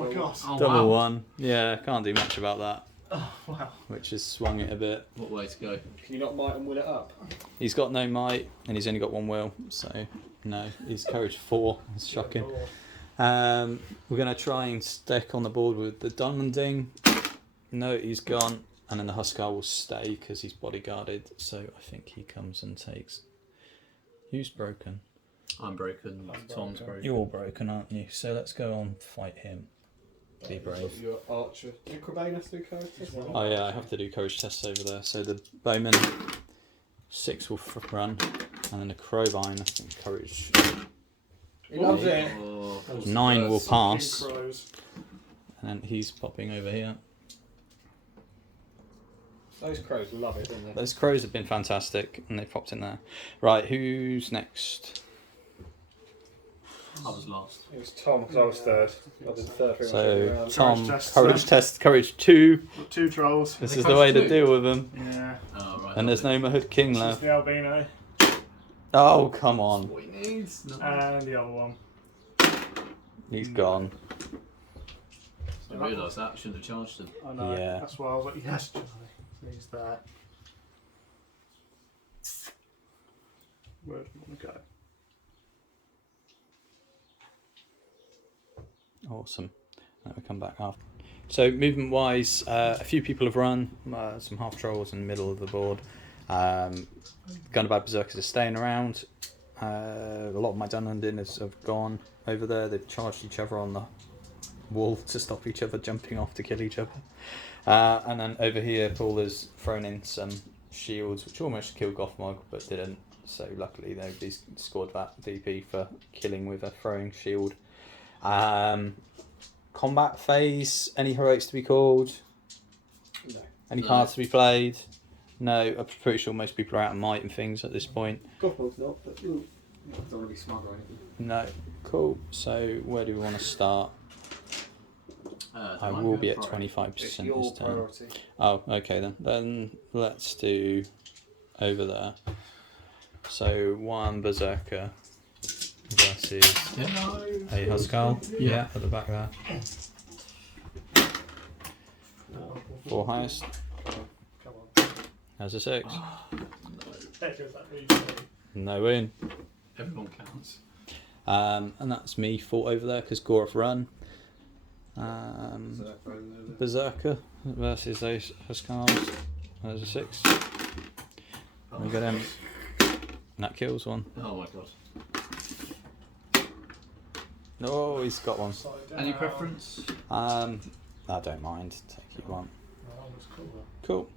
my god. Oh, Double wow. 1. Yeah, can't do much about that, Oh wow. which has swung it a bit. What way to go? Can you not might and will it up? He's got no might, and he's only got 1 will, so no. He's courage 4. It's shocking. We're going to try and stick on the board with the Dunlanding. No, he's gone. And then the Huskar will stay because he's bodyguarded. So I think he comes and takes. Who's broken? I'm broken. Tom's broken. You're all broken, aren't you? So let's go on fight him. Be brave. Your archer. Did Crebanus do courage test? Oh yeah, I have to do courage tests over there. So the bowman 6 will run, and then the crowbine I think courage He loves it. Oh, 9 will pass, King Crows. and then he's popping over here. Those crows love it, don't they? Those crows have been fantastic, and they popped in there. Right, who's next? I was last. It was Tom because I was third. I did third pretty much So every round. Tom, test. courage test, courage 2. Got 2 trolls. This They is the way to courage deal with them. Yeah. Oh, right. And there's no Mahud King This is left. the albino. Oh come on, What he needs. No. And the other one. he's gone. I realised that. I shouldn't have charged him. I know. Yeah. That's why I was like, yes, Charlie. So he's that. Where do you want to go? Awesome. Let me come back after. So movement wise, a few people have run. Some half trolls in the middle of the board. Gunnerbad Berserkers are staying around. A lot of my Dunlanders have gone over there. They've charged each other on the wall to stop each other jumping off to kill each other. And then over here, Paul has thrown in some shields, which almost killed Gothmog, but didn't. So luckily, nobody's scored that VP for killing with a throwing shield. Combat phase. Any heroics to be called? No. Any No. cards to be played? No. I'm pretty sure most people are out of might and things at this point. Gothmog's not, but don't want to be smug or anything. No. Cool. So where do we want to start? I Dunland, will go be at for it. 25% It's your this turn. priority. Oh, okay then. Then let's do over there. So one Berserker versus Yeah. a Huskal. Yeah. At the back there. 4 highest. Come on. Has a 6. Heck, is that really No win. Everyone counts. And that's me fought over there because Goroth run. Berserker versus those Huskals. There's a 6. We got him. And that kills one. Oh my god. No, he's got one. Any preference? I don't mind. Take you one. Oh, that's cool. Cool.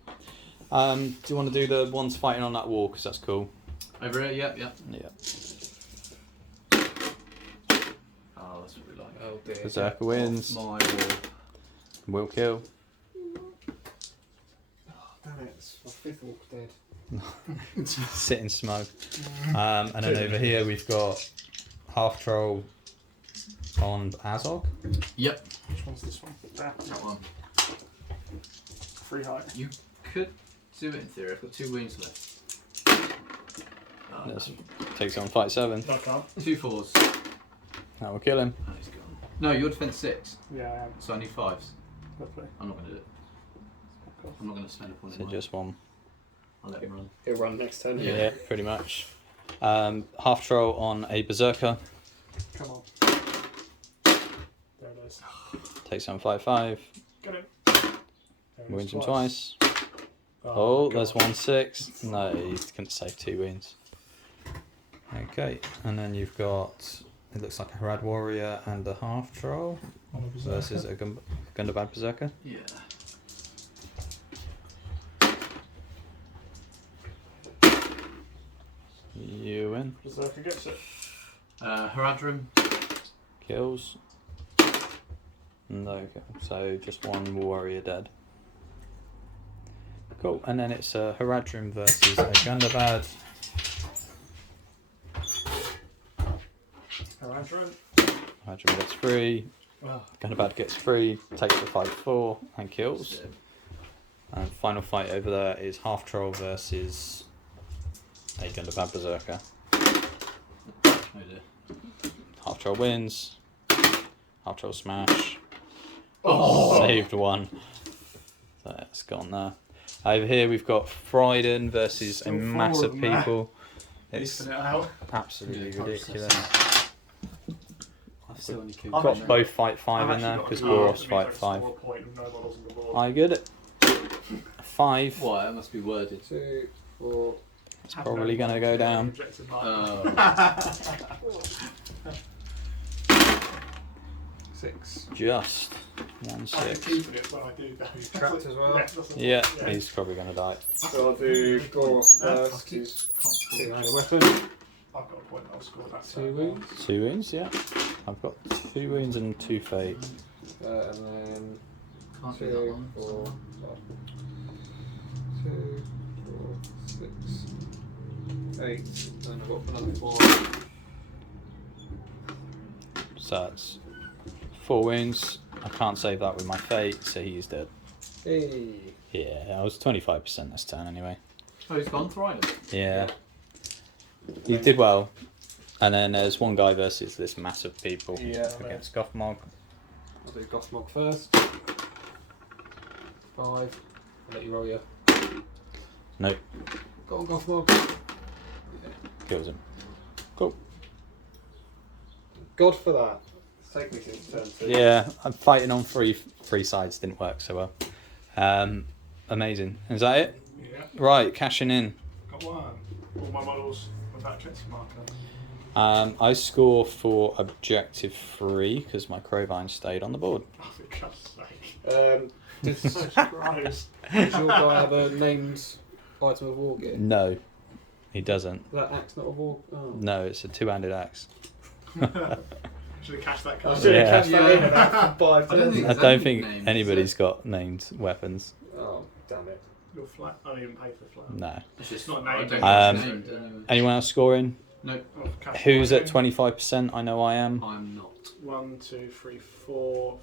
Do you want to do the ones fighting on that wall? Because that's cool. Over here? Yep, yep. Yeah. Oh, that's what we like. Oh dear. Berserker wins. My wall. Will kill. Oh, damn it, it's my 5th orc dead. Sitting smug. And then over here we've got half troll on Azog. Yep. Which one's this one? That That one. free height. You could do it in theory. I've got 2 wounds left. Yes. Takes on fight 7. No, I can't. 2 4s. That will kill him. Oh, he's gone. No, your defense 6. Yeah, I am. So I need 5s. Lovely. I'm not going to do it. I'm not going to spend a point So in mine. just one. I'll let him run. He'll run next turn. Yeah. Yeah, pretty much. Half troll on a Berserker. Come on. There it is. Takes on fight 5. Get him. There it Wounds is, him twice. Oh, there's 1 6. No, he couldn't save 2 wounds. Okay, and then you've got, it looks like a Harad warrior and a half troll On a berserker. versus a Gundabad Berserker. Yeah. You win. Berserker gets it. Haradrim. Kills. No, so just 1 warrior dead. Cool, and then it's a Haradrim versus a Gundabad. Haradrim. Haradrim gets 3, Oh, Gundabad gets 3, takes the fight 4 and kills. And final fight over there is half troll versus a Gundabad Berserker. Oh dear. Half troll wins. Half troll smash. Oh! Saved 1. So it's gone there. Over here we've got Fryden versus Still a mass four of of them there. people. It's Beefing it out. absolutely Yeah, ridiculous. I've still only killed I've one. Got both fight 5 I've in there actually because got a Goros card fight that means I can 5. score a point with no models on the board. Are you good at 5? Why? That must be worded. 2, 4. It's probably going to go down. Rejected mine. Oh. 6. Just 1 I'm 6. keeping it when I do that. Trapped as well? Yeah, he's probably going to die. So I'll do Goros first. He's 2-handed weapon. I've got a point. I'll score that. 2 wounds. 2 wounds, yeah. I've got 2 wounds and 2 fate. And then Can't do 2, that one. 4, 2, 4, 6, 8. And I've got another 4. So that's 4 wounds. I can't save that with my fate, so he's dead. Hey. Yeah, I was 25% this turn anyway. Oh, he's gone for item. Yeah. He did well. And then there's one guy versus this mass of people Yeah. against Gothmog. I'll do Gothmog first. 5. I'll let you roll your. Nope, Go on, Gothmog. kills him. Cool. God for that. It's taken me since turn 2. Yeah, I'm fighting on three sides didn't work so well. Amazing. Is that it? Yeah. Right, cashing in. Got one. All my models without objective marker? I score for objective 3 because my Crowvine stayed on the board. Oh, for God's sake. Does, So surprised. does your guy have a named item of war gear? No, he doesn't. That axe not a war. Oh. No, it's a two-handed axe. Should have cashed that I card. should have Yeah. cashed that in about 5 I don't think I There's don't any think names, anybody's got named weapons. Oh, damn it. Your flat. I don't even pay for the flat. No. It's not I named. don't Um, think it's named anyway. Anyone else scoring? Nope, Oh, cash Who's marker. at 25%? I know I am. I'm not. 1, 2, 3, 4.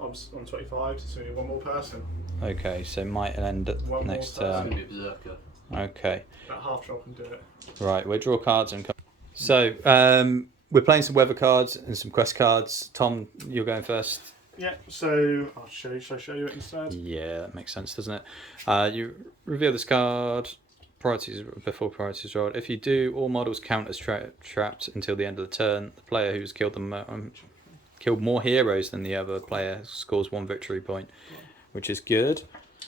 I'm on 25, so only one more person. Okay, so might end at One more next It's going turn. to be a berserker. Okay, That half troll can do it. right. We'll draw cards and. So we're playing some weather cards and some quest cards. Tom, you're going first. Yeah, so shall I show you it instead? Yeah, that makes sense, doesn't it? You reveal this card. Priorities before priorities rolled. If you do, all models count as trapped until the end of the turn. The player who's killed them killed more heroes than the other player scores 1 victory point, which is good.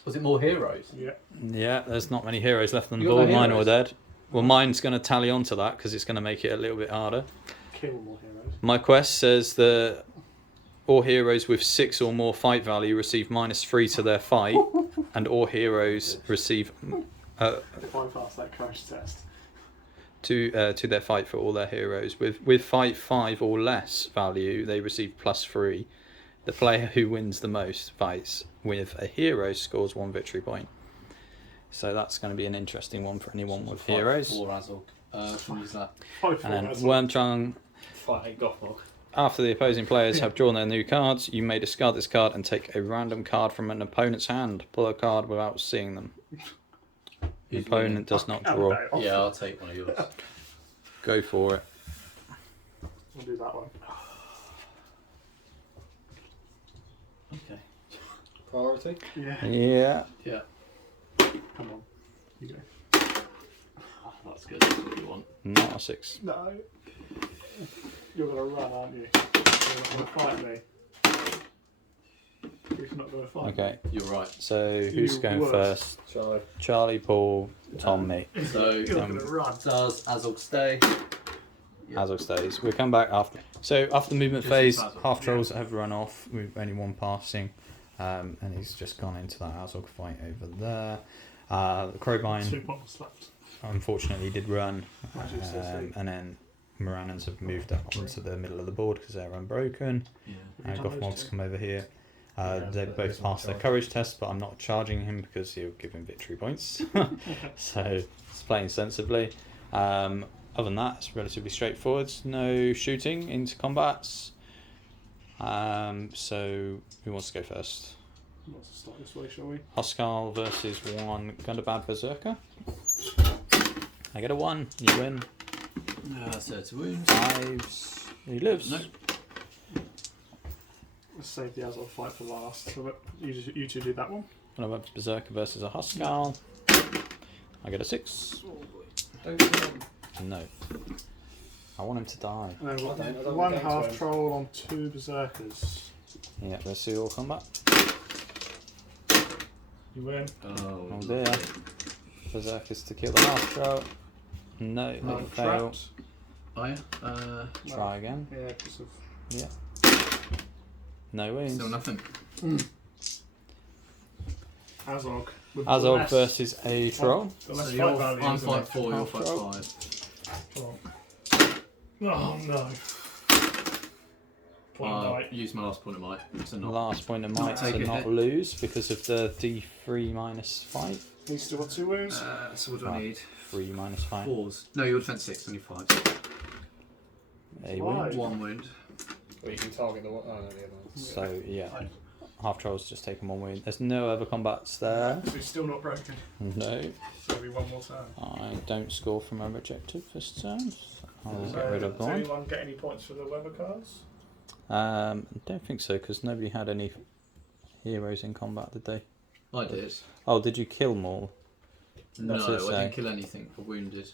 Was it more heroes? Yeah. Yeah, there's not many heroes left on the You got board. no Mine are all heroes? dead. Well, mine's going to tally onto that because it's going to make it a little bit harder. Kill more heroes. My quest says that all heroes with 6 or more fight value receive -3 to their fight, and all heroes receive If I pass that courage test. to their fight for all their heroes. With fight 5 or less value, they receive +3. The player who wins the most fights with a hero scores 1 victory point. So that's going to be an interesting one for anyone with heroes. 4 Azog. Can use that. 5, 4, And then that's Wormtongue. Fight a Gothmog. After the opposing players have drawn their new cards, you may discard this card and take a random card from an opponent's hand. Pull a card without seeing them. The Who's opponent does not draw. Yeah, I'll take one of yours. Go for it. We'll do that one. Okay. Priority? Yeah. Yeah. Yeah. Come on. You go. Oh, that's good. That's what you want. Not a 6. No. You're going to run, aren't you? You're not going to fight me. Who's not going to fight Okay. You're right. So who's You going worst. first? Charlie. Charlie, Paul, Tom, me. So, me? You're going to run. does Azog stay? Yeah. Azog stays. We'll come back after. So after the movement Just phase, Azog, half yeah. trolls have run off with only one passing, and he's just gone into that Azog fight over there. The 2 Crowvine bottles left. unfortunately did run, As you say. and then Moranans have moved up onto the middle of the board because they're unbroken. Yeah. Gothmogs come over here. Yeah, They but both there's no passed their charge. courage test, but I'm not charging him because he'll give him victory points. So it's playing sensibly. Other than that, it's relatively straightforward. No shooting into combats. So who wants to go first? Let's start this way, shall we? Hostile versus 1 Gundabad Berserker. I get a 1. You win. 30 wounds. 5s. He lives. No. Let's save the Azog fight for last. So you two do that one. Gundabad Berserker versus a Hostile. I get a 6. Don't kill him. No. I want him to die. And then we've got I don't one get into half him. troll on 2 berserkers. Yeah, let's see all combat. You win. Oh, Oh dear. Berserkers to kill the last troll. No, they I'm fail. trapped. Oh, yeah. Try again. Yeah, because of Yeah. No wins. Still nothing. Azog. with Azog less- versus a troll. got So less you're, fight value, I'm isn't fight it? 4, you're Half fight troll. 5. Troll. Oh no. Point I'll right. use my last point of might to not. Last point of might take to a not hit. lose because of the D3 minus 5. He's still got 2 wounds. So what do I Right. need? 3 minus 5. 4s. No, your defense 6, only 5. A Why? win. 1 wound. Well, you can target the one. Oh, no, the other one. So yeah, half trolls just taken 1 win. There's no other combats there. So he's still not broken. No, So it'll be one more turn. I don't score from a rejected this turn. So I'll So get rid of does one. anyone get any points for the weather cards? I don't think so because nobody had any heroes in combat, did they? I did. Oh, did you kill them all? No, What's it I say? didn't kill anything for wounded.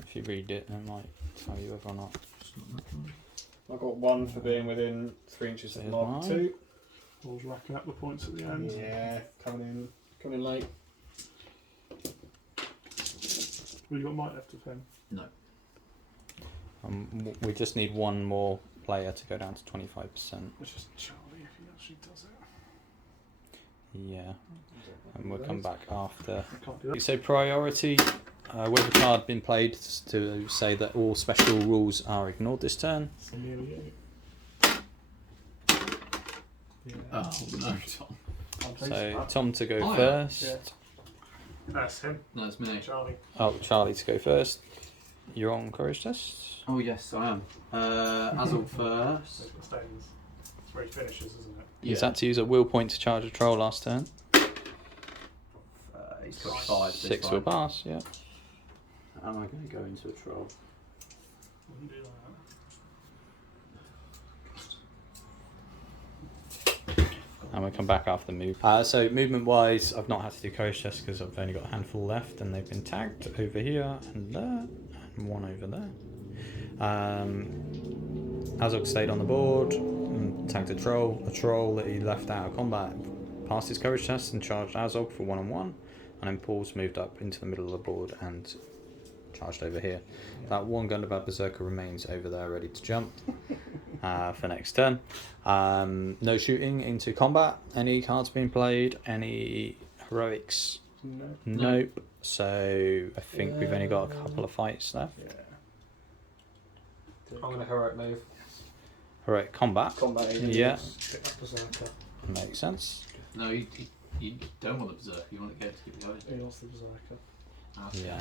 If you read it, it might tell you whether or not. I got 1 for being within 3 inches of There's Mark mine. 2. Always racking up the points at the end. Yeah, coming in late. Well, you got might left of him. No. We just need one more player to go down to 25%. Which is Charlie if he actually does it. Yeah, and we'll come back after. I can't do that. So priority, with a card being played to say that all special rules are ignored this turn. So nearly you. Yeah. Oh no, Tom. I'm pleased So with that. Tom to go Oh, yeah. first. Yeah. That's him, No, it's me. Charlie. Oh, Charlie to go first. You're on courage test. Oh yes, I am. Azog first. That's what stains. That's where he finishes, isn't it? He's had to use a will point to charge a troll last turn. He's got 5. so 6 5. will pass. Yeah. Am I going to go into a troll? Wouldn't do that. And we'll come back after the move. So movement wise, I've not had to do courage tests because I've only got a handful left, and they've been tagged over here and there, and one over there. Azog stayed on the board and tagged a troll that he left out of combat, passed his courage test and charged Azog for 1-on-1, and then Paul's moved up into the middle of the board and charged over here. That one Gundabad Berserker remains over there ready to jump for next turn. No shooting into combat. Any cards being played? Any heroics? No. Nope. So I think we've only got a couple of fights left. Yeah. I'm going to heroic move. Heroic combat. Combat agent. Yeah. Get that berserker. Makes sense. No, you don't want the berserk. You want to get to keep going. He wants the berserker. Yeah.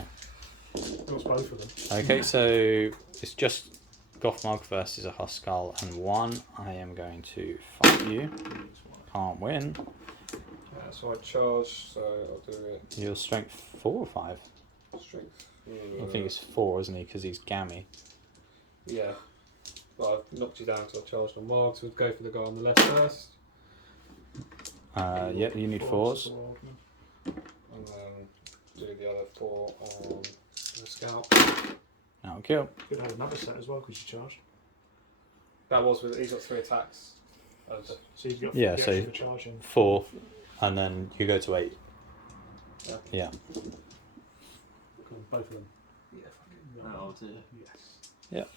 He wants both of them. Okay, so it's just Gothmog versus a Huskal and 1. I am going to fight you. Can't win. So I charge, so I'll do it. Your strength 4 or 5? Strength. I think it's 4, isn't he? Because he's gammy. Yeah. Well, I've knocked you down, so I've charged on Morgs. We'll go for the guy on the left first. Yep, you need 4s. And then do the other 4 on the scout. That'll kill. Could have another set as well because you charged. That was with, he's got 3 attacks. So you've got Yeah, the so- extra for charging. 4, and then you go to 8. Yeah. Yeah. Cool, both of them. Oh dear. Yes.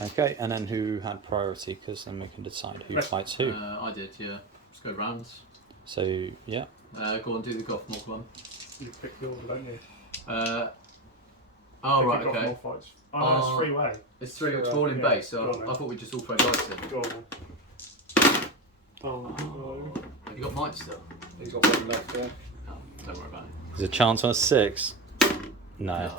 Okay, and then who had priority? Because then we can decide who fights who. I did, yeah. Let's go rounds. So, yeah. Go on, do the Gothmog one. You pick the order, don't you? Oh Pick right, your okay. Gothmog fights. Oh, no, it's three-way. It's 3 Yeah, it's all in yeah. base, so Go on, then. I thought we just all throw dice in. Go on then. Oh, no. Have you got might still? He's got 1 left there. Oh, don't worry about it. There's a chance on a 6. No.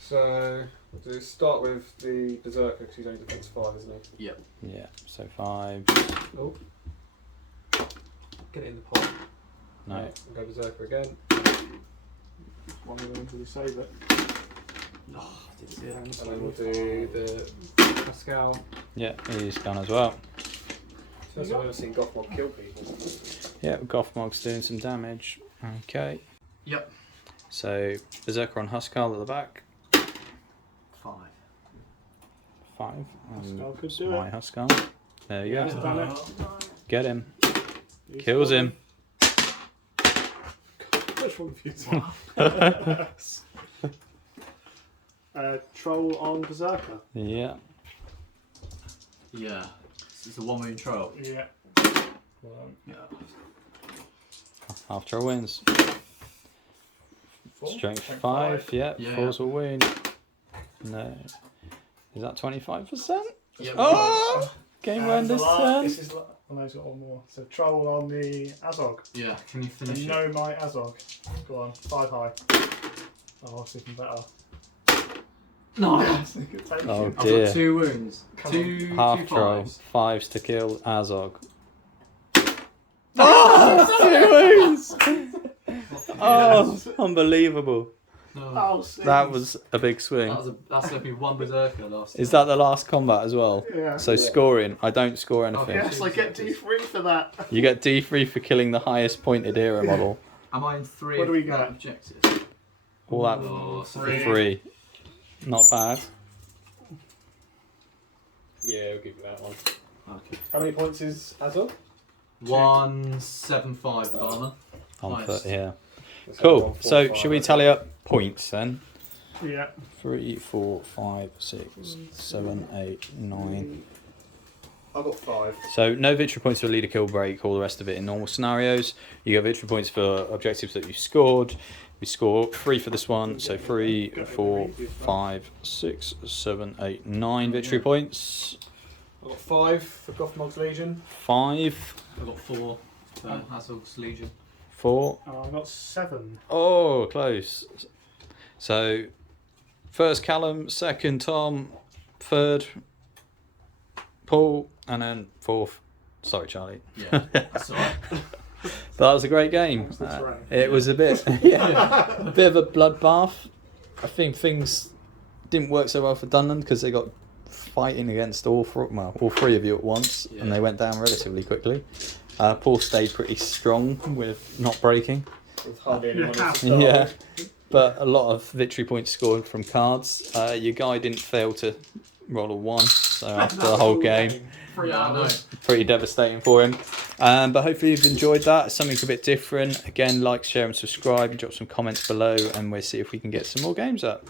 So, we'll start with the Berserker because he's only defense 5, isn't he? Yep. Yeah, so 5. Oh. Get it in the pot. No. We'll go Berserker again. One of them, did he save it? Oh, I did see it. And then we'll do the Pascal. Yeah, he's gone as well. First I've ever seen Gothmog kill people. Yeah, Gothmog's doing some damage. Okay. Yep. So, Berserker on Huskal at the back. 5. 5. Huskal could It's do my it. Huskal. There you He's go. done it. Get him. He's Kills done him. it. Which one of you? Troll on Berserker. Yeah. Yeah. It's a 1 moon troll. Yeah. Yeah. After a wins. 4. Strength 5. Yeah. Yeah. 4s will win. No. Is that 25%? Yep. Oh! Game And end the this last- turn. This is. Oh no, he's got one more. So troll on the Azog. Yeah, can you finish And it? no my Azog. Go on, 5 high. Oh, that's even better. Nice! Take Oh, it. I've dear. got 2 wounds. Come Two Half troll. 5s. 5s to kill Azog. Oh! 2 wounds! Oh, unbelievable. No. Oh, six. That was a big swing. That's left me 1 berserker last Is time. that the last combat as well? Yeah. So scoring, I don't score anything. Okay. Yes, I get D3 for that. You get D3 for killing the highest pointed hero model. Am I in 3 What do we of that get? objective? All that Oh, for 3. 3. Not bad. Yeah, we'll give you that one. Okay. How many points is Azog? 175 of armour. On Nice. foot here. Let's have Cool. 1, 4, So 5, should we okay. tally up points then? Yeah. 3, 4, 5, 6, 7, 8, 9. I've got 5. So no victory points for leader, kill, break, all the rest of it in normal scenarios. You get victory points for objectives that you've scored. We score 3 for this one, so 3, 4, 5, 6, 7, 8, 9 victory points. I've got 5 for Gothmogs Legion. 5, I've got 4 for Azogs Legion. 4. I've got 7. Oh, close. So first Callum, second Tom, third Paul, and then fourth. Sorry, Charlie. Yeah, that's alright. But that was a great game. What's this rank? It was a bit, yeah, a bit of a bloodbath. I think things didn't work so well for Dunland because they got fighting against all 3 of you at once, and they went down relatively quickly. Paul stayed pretty strong with not breaking. With hardly anyone Yeah. else to start Yeah, with. but a lot of victory points scored from cards. Your guy didn't fail to roll a 1, so after the whole game, 3 hours. pretty devastating for him. But hopefully you've enjoyed that. It's something a bit different. Again, like, share and subscribe, and drop some comments below, and we'll see if we can get some more games up.